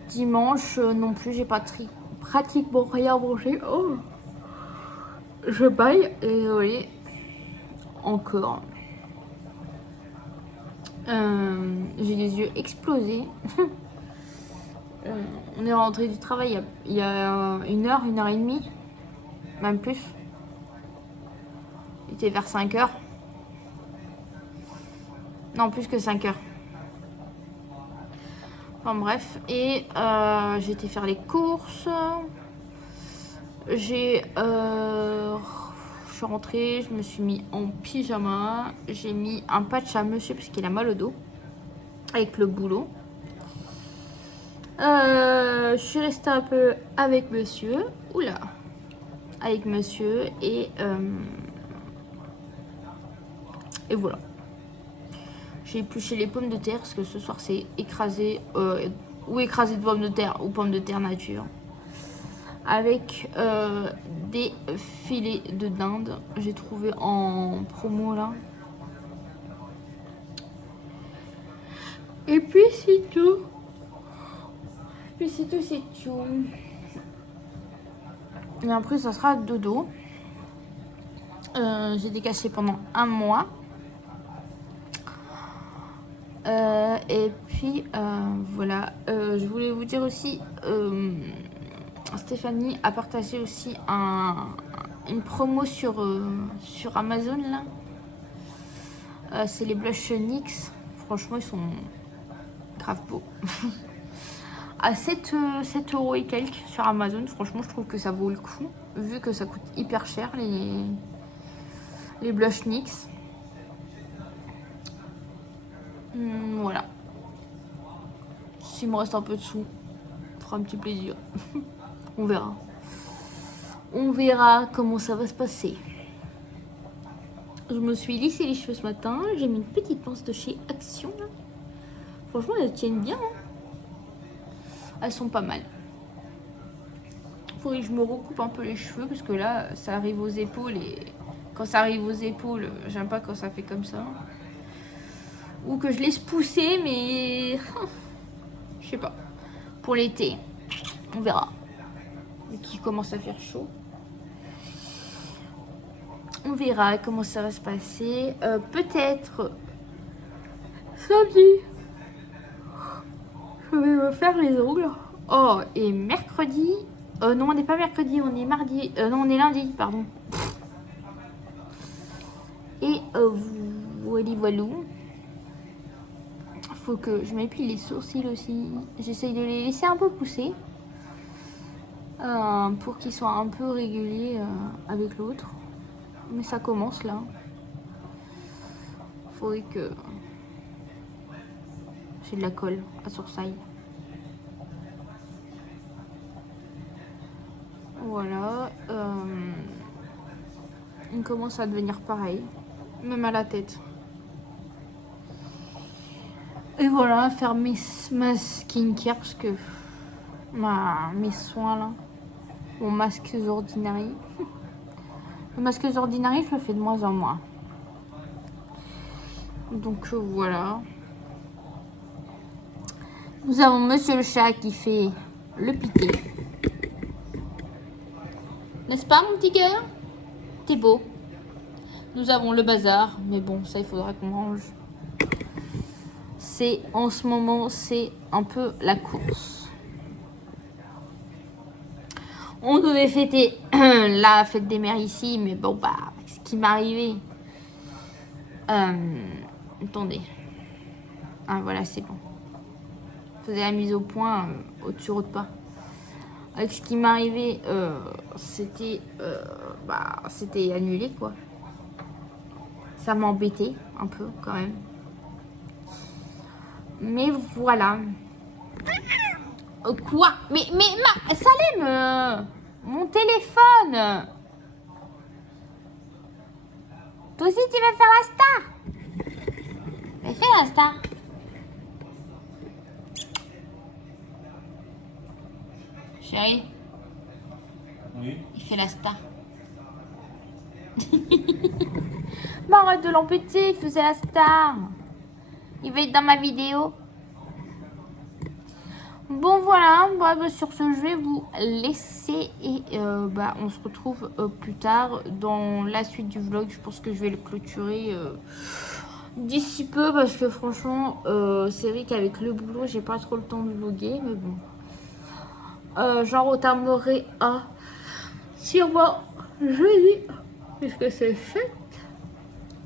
dimanche non plus, j'ai pas pratiquement rien mangé. Oh, je baille, désolée. Encore. J'ai les yeux explosés. On est rentré du travail il y a 1 heure et demie, même plus. Il était vers 5 heures. Non, plus que 5 heures. Enfin bref, et j'ai été faire les courses. Je suis rentrée, je me suis mis en pyjama. J'ai mis un patch à monsieur parce qu'il a mal au dos avec le boulot. Je suis restée un peu avec monsieur. Oula, avec monsieur et voilà. J'ai épluché les pommes de terre parce que ce soir c'est écrasé ou écrasé de pommes de terre ou pommes de terre nature avec des filets de dinde. J'ai trouvé en promo là. Et puis c'est tout. C'est tout. Et après ça sera dodo. J'ai décaché pendant 1 mois. Et puis voilà. Je voulais vous dire aussi, Stéphanie a partagé aussi une promo sur Amazon là. C'est les blush NYX. Franchement, ils sont grave beaux. À 7 € et quelques sur Amazon. Franchement, je trouve que ça vaut le coup. Vu que ça coûte hyper cher les blush NYX. Voilà. S'il me reste un peu de sous, ça fera un petit plaisir. On verra. On verra comment ça va se passer. Je me suis lissé les cheveux ce matin. J'ai mis une petite pince de chez Action. Là. Franchement, elles tiennent bien. Hein. Elles sont pas mal. Faudrait que je me recoupe un peu les cheveux parce que là, ça arrive aux épaules. Et quand ça arrive aux épaules, j'aime pas quand ça fait comme ça. Ou que je laisse pousser, mais je sais pas. Pour l'été, on verra. Mais qu'il commence à faire chaud. On verra comment ça va se passer. Peut-être samedi, je vais me faire les ongles. Oh, et mercredi. Non, on n'est pas mercredi, on est mardi. Non, on est lundi, pardon. Et voilà. Faut que je m'épile les sourcils aussi. J'essaye de les laisser un peu pousser. Pour qu'ils soient un peu réguliers avec l'autre. Mais ça commence là. Faudrait que j'ai de la colle à sourcils. Voilà. Il commence à devenir pareil. Même à la tête. Et voilà, faire ma skincare parce que mes soins là. Mon masque ordinary. Le masque ordinary, je le fais de moins en moins. Donc voilà. Nous avons monsieur le chat qui fait le piqué. N'est-ce pas mon petit cœur? T'es beau. Nous avons le bazar. Mais bon, ça il faudra qu'on range. C'est en ce moment, c'est un peu la course. On devait fêter la fête des mères ici, mais bon, bah, ce qui m'est arrivé. Attendez. Ah, voilà, c'est bon. Je faisais la mise au point au-dessus de pas. Avec ce qui m'est arrivé, c'était annulé, quoi. Ça m'embêtait un peu, quand même. Mais voilà. Quoi? Mais Salem, mon téléphone. Toi aussi tu vas faire la star? Mais fais la star. Chérie. Oui. Il fait la star. Bah arrête de l'embêter, il faisait la star. Il va être dans ma vidéo. Bon voilà, bah, sur ce je vais vous laisser et on se retrouve plus tard dans la suite du vlog. Je pense que je vais le clôturer d'ici peu parce que franchement, c'est vrai qu'avec le boulot, j'ai pas trop le temps de vlogger, mais bon. J'en retamerai un sûrement jeudi, puisque c'est fait.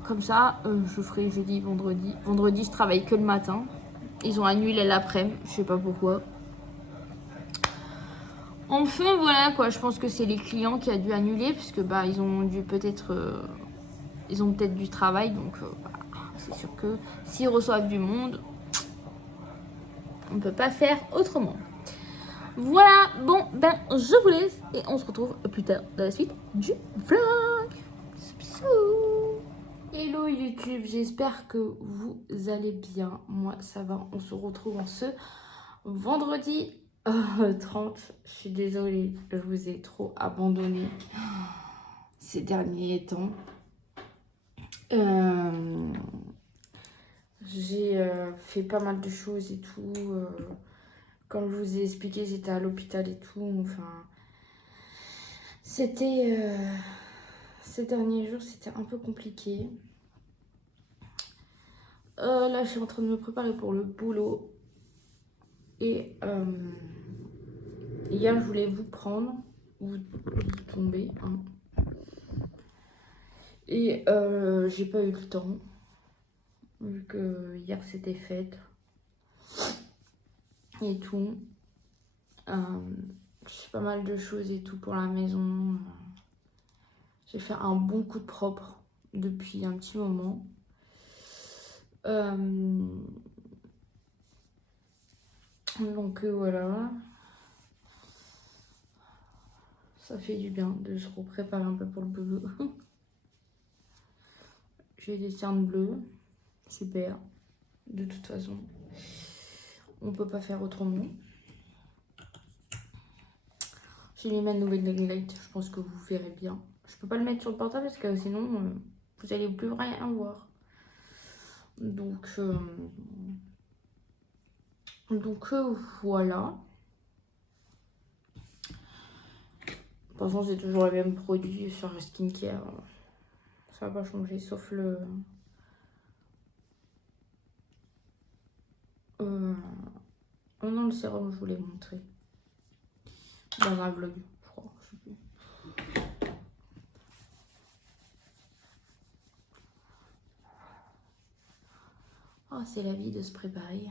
Comme ça, je ferai jeudi, vendredi. Vendredi, je travaille que le matin. Ils ont annulé l'après-midi, je sais pas pourquoi. Enfin, voilà quoi, je pense que c'est les clients qui a dû annuler, puisque bah, ils ont dû peut-être. Ils ont peut-être du travail, donc bah, c'est sûr que s'ils reçoivent du monde, on ne peut pas faire autrement. Voilà, bon, ben je vous laisse et on se retrouve plus tard dans la suite du vlog. Bisous. Hello YouTube, j'espère que vous allez bien. Moi ça va, on se retrouve en ce vendredi 30. Je suis désolée, je vous ai trop abandonné ces derniers temps. J'ai fait pas mal de choses et tout. Comme je vous ai expliqué, j'étais à l'hôpital et tout. Enfin, c'était... ces derniers jours, c'était un peu compliqué. Là, je suis en train de me préparer pour le boulot. Et hier, je voulais vous prendre. Vous tomber. Hein. Et j'ai pas eu le temps. Vu que hier, c'était fête. Et tout. Je fais pas mal de choses et tout pour la maison. J'ai fait un bon coup de propre depuis un petit moment. Donc voilà. Ça fait du bien de se repréparer un peu pour le boulot. J'ai des cernes bleues. Super. De toute façon, on peut pas faire autrement. J'ai mis ma nouvelle ring light. Je pense que vous verrez bien. Je peux pas le mettre sur le portable parce que sinon, vous allez plus rien voir. Donc voilà. De toute façon, c'est toujours les mêmes produits sur le skincare. Ça va pas changer, sauf le... Oh non, le sérum, je vous l'ai montré. Dans un vlog, je crois. Je sais plus. Oh, c'est la vie de se préparer.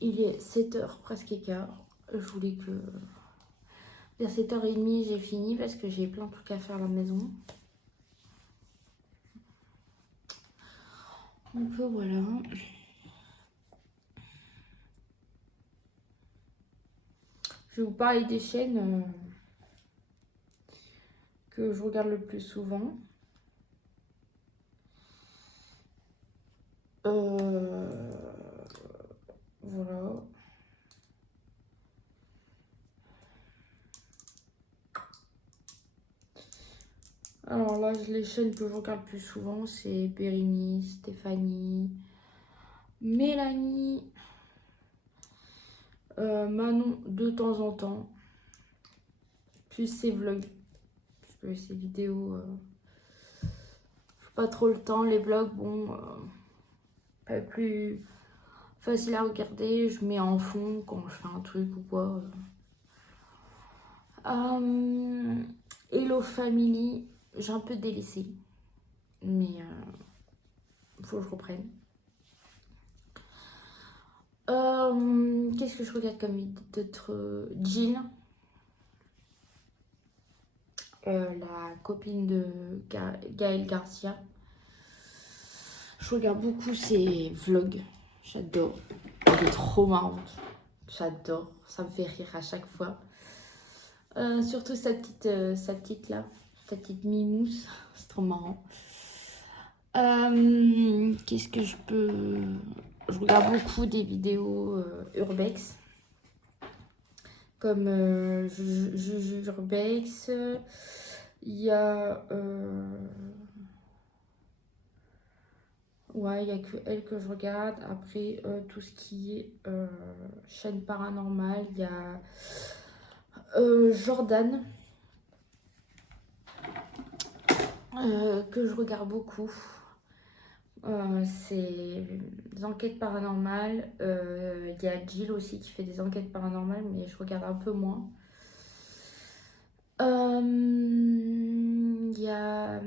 Il est 7h, presque quart. Je voulais que... Vers 7h30, j'ai fini parce que j'ai plein de trucs à faire à la maison. Donc voilà. Je vais vous parler des chaînes que je regarde le plus souvent. Voilà. Alors là, les chaînes que je regarde le plus souvent, c'est Périni, Stéphanie, Mélanie, Manon de temps en temps, plus ses vlogs, parce que ses vidéos, pas trop le temps, les vlogs, bon, pas plus facile à regarder, je mets en fond quand je fais un truc ou quoi. Hello Family, j'ai un peu délaissé, mais faut que je reprenne. Qu'est-ce que je regarde comme d'autres? Jill, la copine de Gaël Garcia. Je regarde beaucoup ses vlogs. J'adore. Elle est trop marrante. J'adore. Ça me fait rire à chaque fois. Surtout sa petite là. Sa petite mimousse. C'est trop marrant. Qu'est-ce que je peux... Je regarde beaucoup des vidéos urbex. Comme Juju Urbex. Il y a... Ouais, il n'y a que elle que je regarde. Après, tout ce qui est chaîne paranormale, il y a Jordan, que je regarde beaucoup. C'est des enquêtes paranormales. Il y a Jill aussi qui fait des enquêtes paranormales, mais je regarde un peu moins. Il y a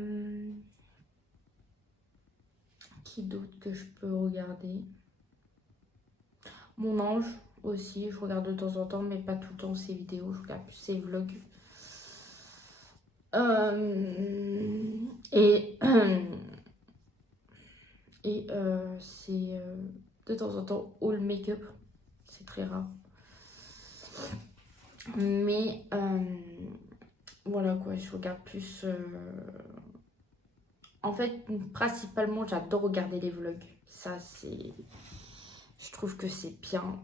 qui d'autre que je peux regarder? Mon ange aussi, je regarde de temps en temps, mais pas tout le temps ses vidéos, je regarde plus ses vlogs. Et c'est de temps en temps all make-up, c'est très rare. Mais voilà quoi, je regarde plus. En fait, principalement, j'adore regarder les vlogs. Ça, c'est. Je trouve que c'est bien.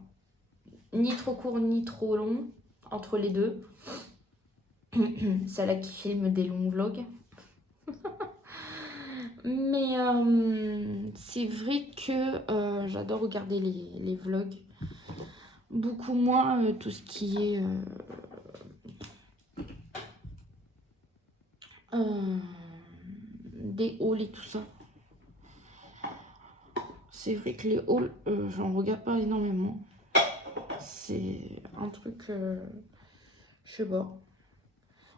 Ni trop court, ni trop long, entre les deux. Celle-là qui filme des longs vlogs. Mais c'est vrai que j'adore regarder les vlogs. Beaucoup moins tout ce qui est des hauls et tout ça. C'est vrai que les hauls, j'en regarde pas énormément. C'est un truc, je sais pas.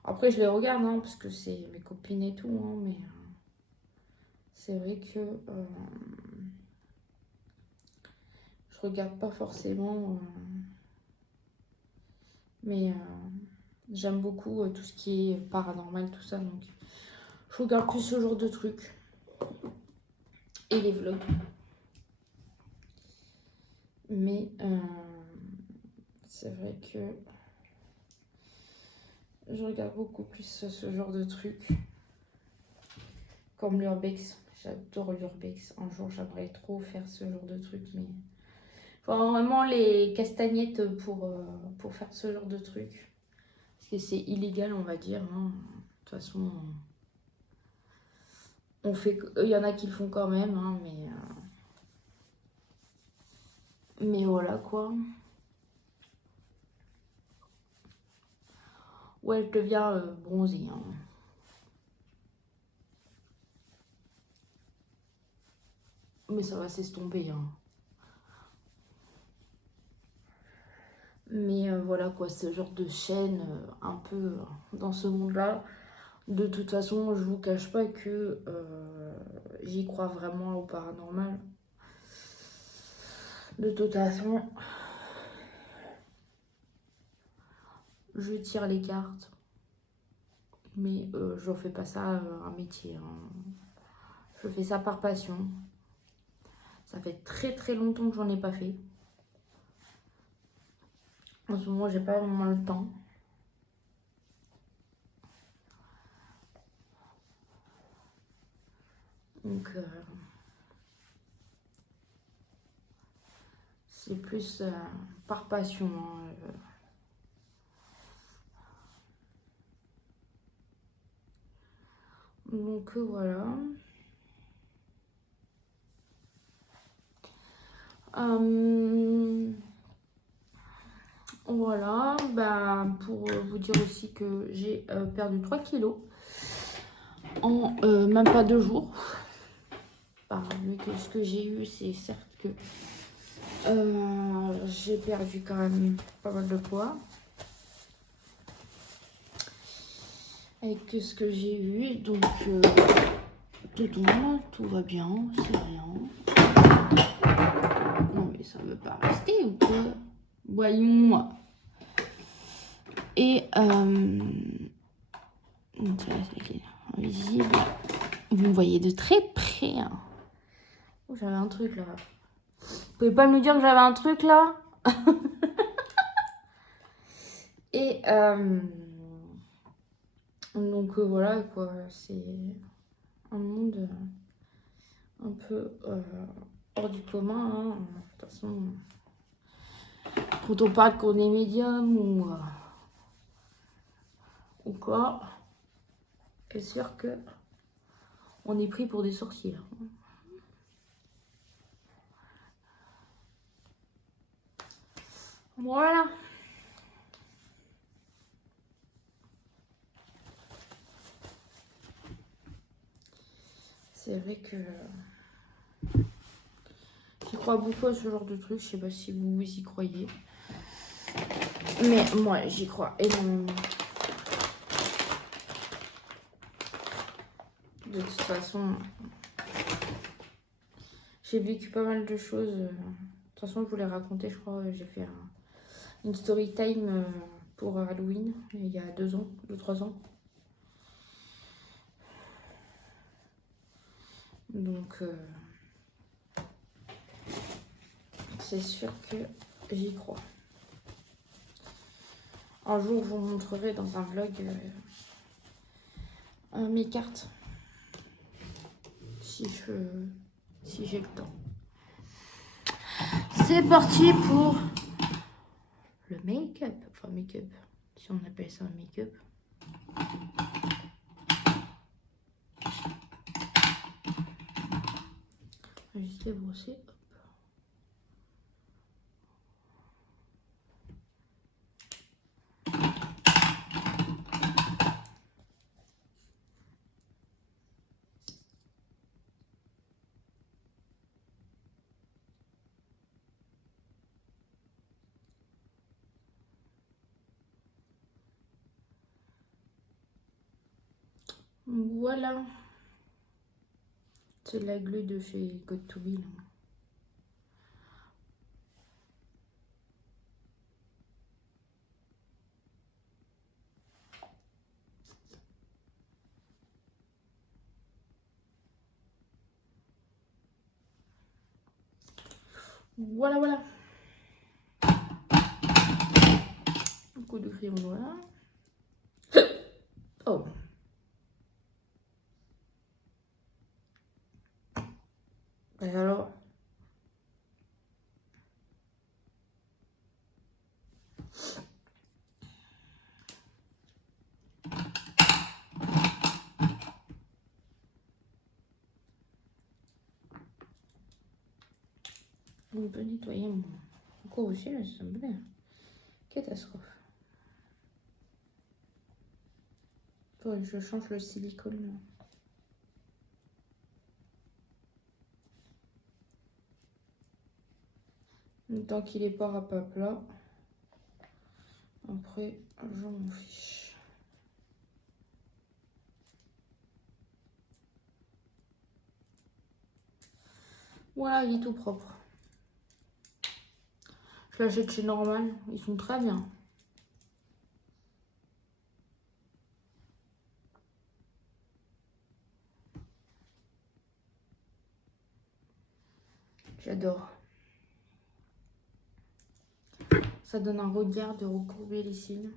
Après, je les regarde, hein, parce que c'est mes copines et tout, hein, mais c'est vrai que je regarde pas forcément. Mais j'aime beaucoup tout ce qui est paranormal, tout ça, donc je regarde plus ce genre de trucs. Et les vlogs. Mais c'est vrai que je regarde beaucoup plus ce genre de trucs. Comme l'urbex. J'adore l'urbex. Un jour, j'aimerais trop faire ce genre de truc, mais faut avoir vraiment les castagnettes pour faire ce genre de truc. Parce que c'est illégal, on va dire. Hein. De toute façon, on fait. Il y en a qui le font quand même, hein, mais voilà quoi. Ouais, je deviens bronzée. Hein. Mais ça va s'estomper. Hein. Mais voilà quoi, ce genre de chaîne un peu dans ce monde-là. De toute façon, je vous cache pas que j'y crois vraiment au paranormal. De toute façon, je tire les cartes. Mais je fais pas ça un métier. Hein. Je fais ça par passion. Ça fait très très longtemps que j'en ai pas fait. En ce moment, j'ai pas vraiment le temps. Donc, c'est plus par passion. Hein. Donc, voilà. Voilà, bah, pour vous dire aussi que j'ai perdu 3 kilos en même pas 2 jours. Bah, vu que ce que j'ai eu, c'est certes que j'ai perdu quand même pas mal de poids. Avec ce que j'ai eu, donc tout va bien, c'est rien. Non mais ça veut pas rester ou quoi? Voyons. Et invisible. Vous me voyez de très près. Hein. Oh, j'avais un truc là. Vous pouvez pas me dire que j'avais un truc là? Et donc voilà quoi, c'est un monde un peu hors du commun. Hein. De toute façon, quand on parle qu'on est médium ou quoi, c'est sûr que on est pris pour des sorciers. Voilà. C'est vrai que j'y crois beaucoup à ce genre de truc. Je sais pas si vous y croyez. Mais moi, j'y crois énormément. De toute façon, j'ai vécu pas mal de choses. De toute façon, je vous l'ai raconté, je crois. J'ai fait une story time pour Halloween il y a 2 ans, 2-3 ans. Donc, c'est sûr que j'y crois. Un jour, je vous montrerai dans un vlog mes cartes. Si j'ai le temps. C'est parti pour le make-up. Enfin, make-up. Si on appelle ça un make-up. Juste les brosser. Hop. Voilà. C'est la glue de chez Got2b. Voilà, voilà. Un coup de crayon noir. Oh. Et alors, on peut nettoyer mon cours aussi, là, ça me plaît. Catastrophe. Faudrait que je change le silicone, là. Tant qu'il est pas à pas plat. Après, je m'en fiche. Voilà, il est tout propre. Je l'achète chez Normal. Ils sont très bien. J'adore. Ça donne un regard de recourber les cils.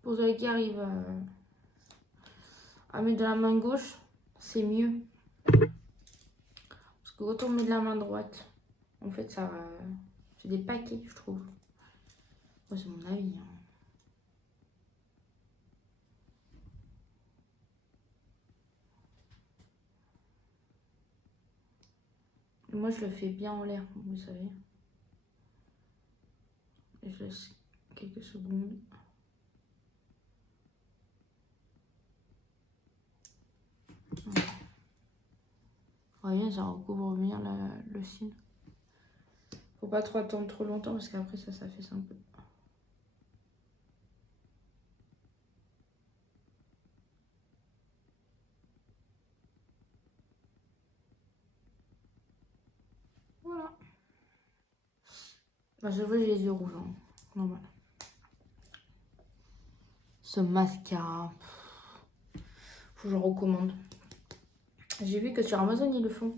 Pour ceux qui arrivent à mettre de la main gauche, c'est mieux. Parce que quand on met de la main droite, en fait, ça fait des paquets, je trouve. Moi, c'est mon avis. Hein. Moi, je le fais bien en l'air, vous savez. Et je laisse quelques secondes. Voyez, ça recouvre bien le cil. Faut pas trop attendre trop longtemps parce qu'après ça fait un peu. Voilà. Bah, je vois j'ai les yeux rouges. Hein. Normal. Ce mascara, faut que je recommande. J'ai vu que sur Amazon ils le font.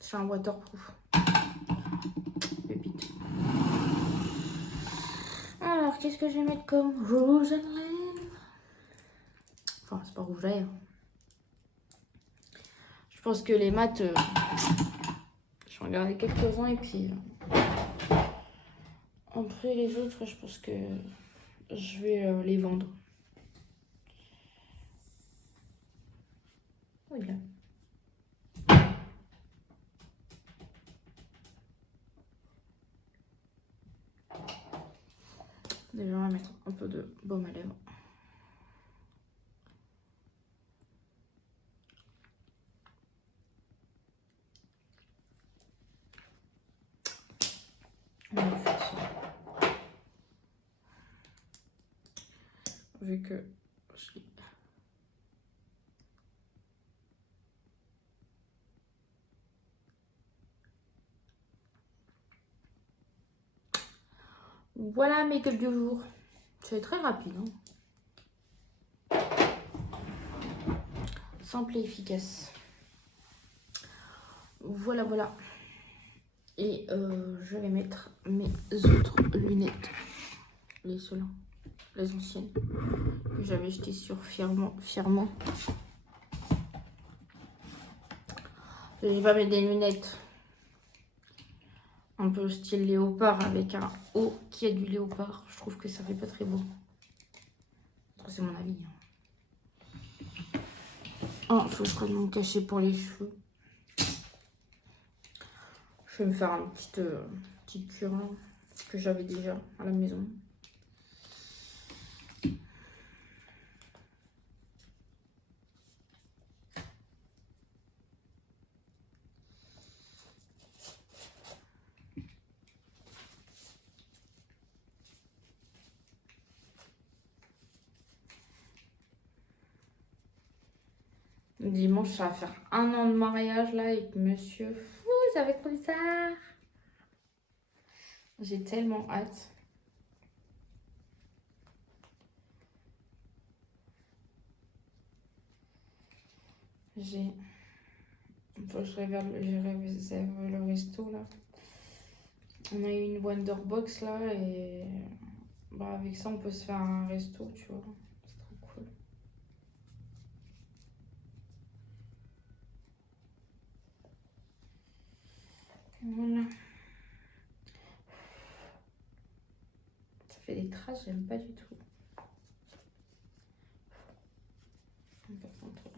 C'est un waterproof. Pépite. Alors, qu'est-ce que je vais mettre comme rouge à lèvres? Enfin, c'est pas rouge à lèvres. Je pense que les maths, je vais en regarder quelques-uns et puis après les autres, je pense que. Je vais les vendre. là. Déjà, on va mettre un peu de baume à lèvres. On va faire ça. Vu que je... Voilà, make-up du jour. C'est très rapide. Hein. Simple et efficace. Voilà, voilà. Et je vais mettre mes autres lunettes. Les ceux-là. Les anciennes. Que j'avais jetées sur fièrement. Je vais pas mettre des lunettes un peu style léopard avec un haut qui a du léopard. Je trouve que ça fait pas très beau. C'est mon avis. Oh, faut que je prenne mon cachet pour les cheveux. Je vais me faire un petit cure que j'avais déjà à la maison. Dimanche, ça va faire 1 an de mariage là avec monsieur fou, ça va être trop bizarre. J'ai tellement hâte. Faut que je réserve le resto là. On a eu une Wonderbox là et bah, avec ça on peut se faire un resto, tu vois. C'est trop cool. Voilà. Ça fait des traces, j'aime pas du tout. On va contrôler.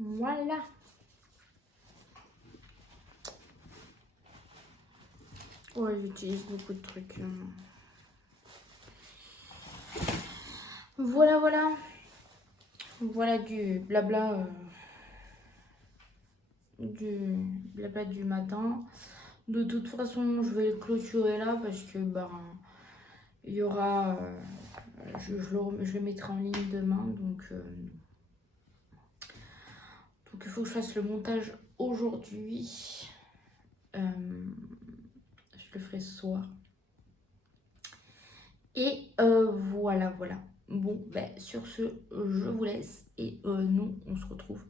Voilà. Ouais, j'utilise beaucoup de trucs. Voilà, voilà. Voilà du blabla. Du matin. De toute façon, je vais le clôturer là parce que bah, il y aura. Je le mettrai en ligne demain. Donc il faut que je fasse le montage aujourd'hui. Je le ferai ce soir. Et voilà, voilà. Bon, ben, sur ce, je vous laisse. Et nous, on se retrouve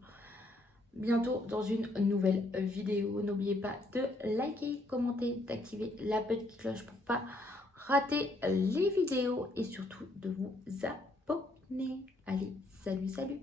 bientôt dans une nouvelle vidéo. N'oubliez pas de liker, commenter, d'activer la petite cloche pour pas rater les vidéos. Et surtout de vous abonner. Allez, salut, salut!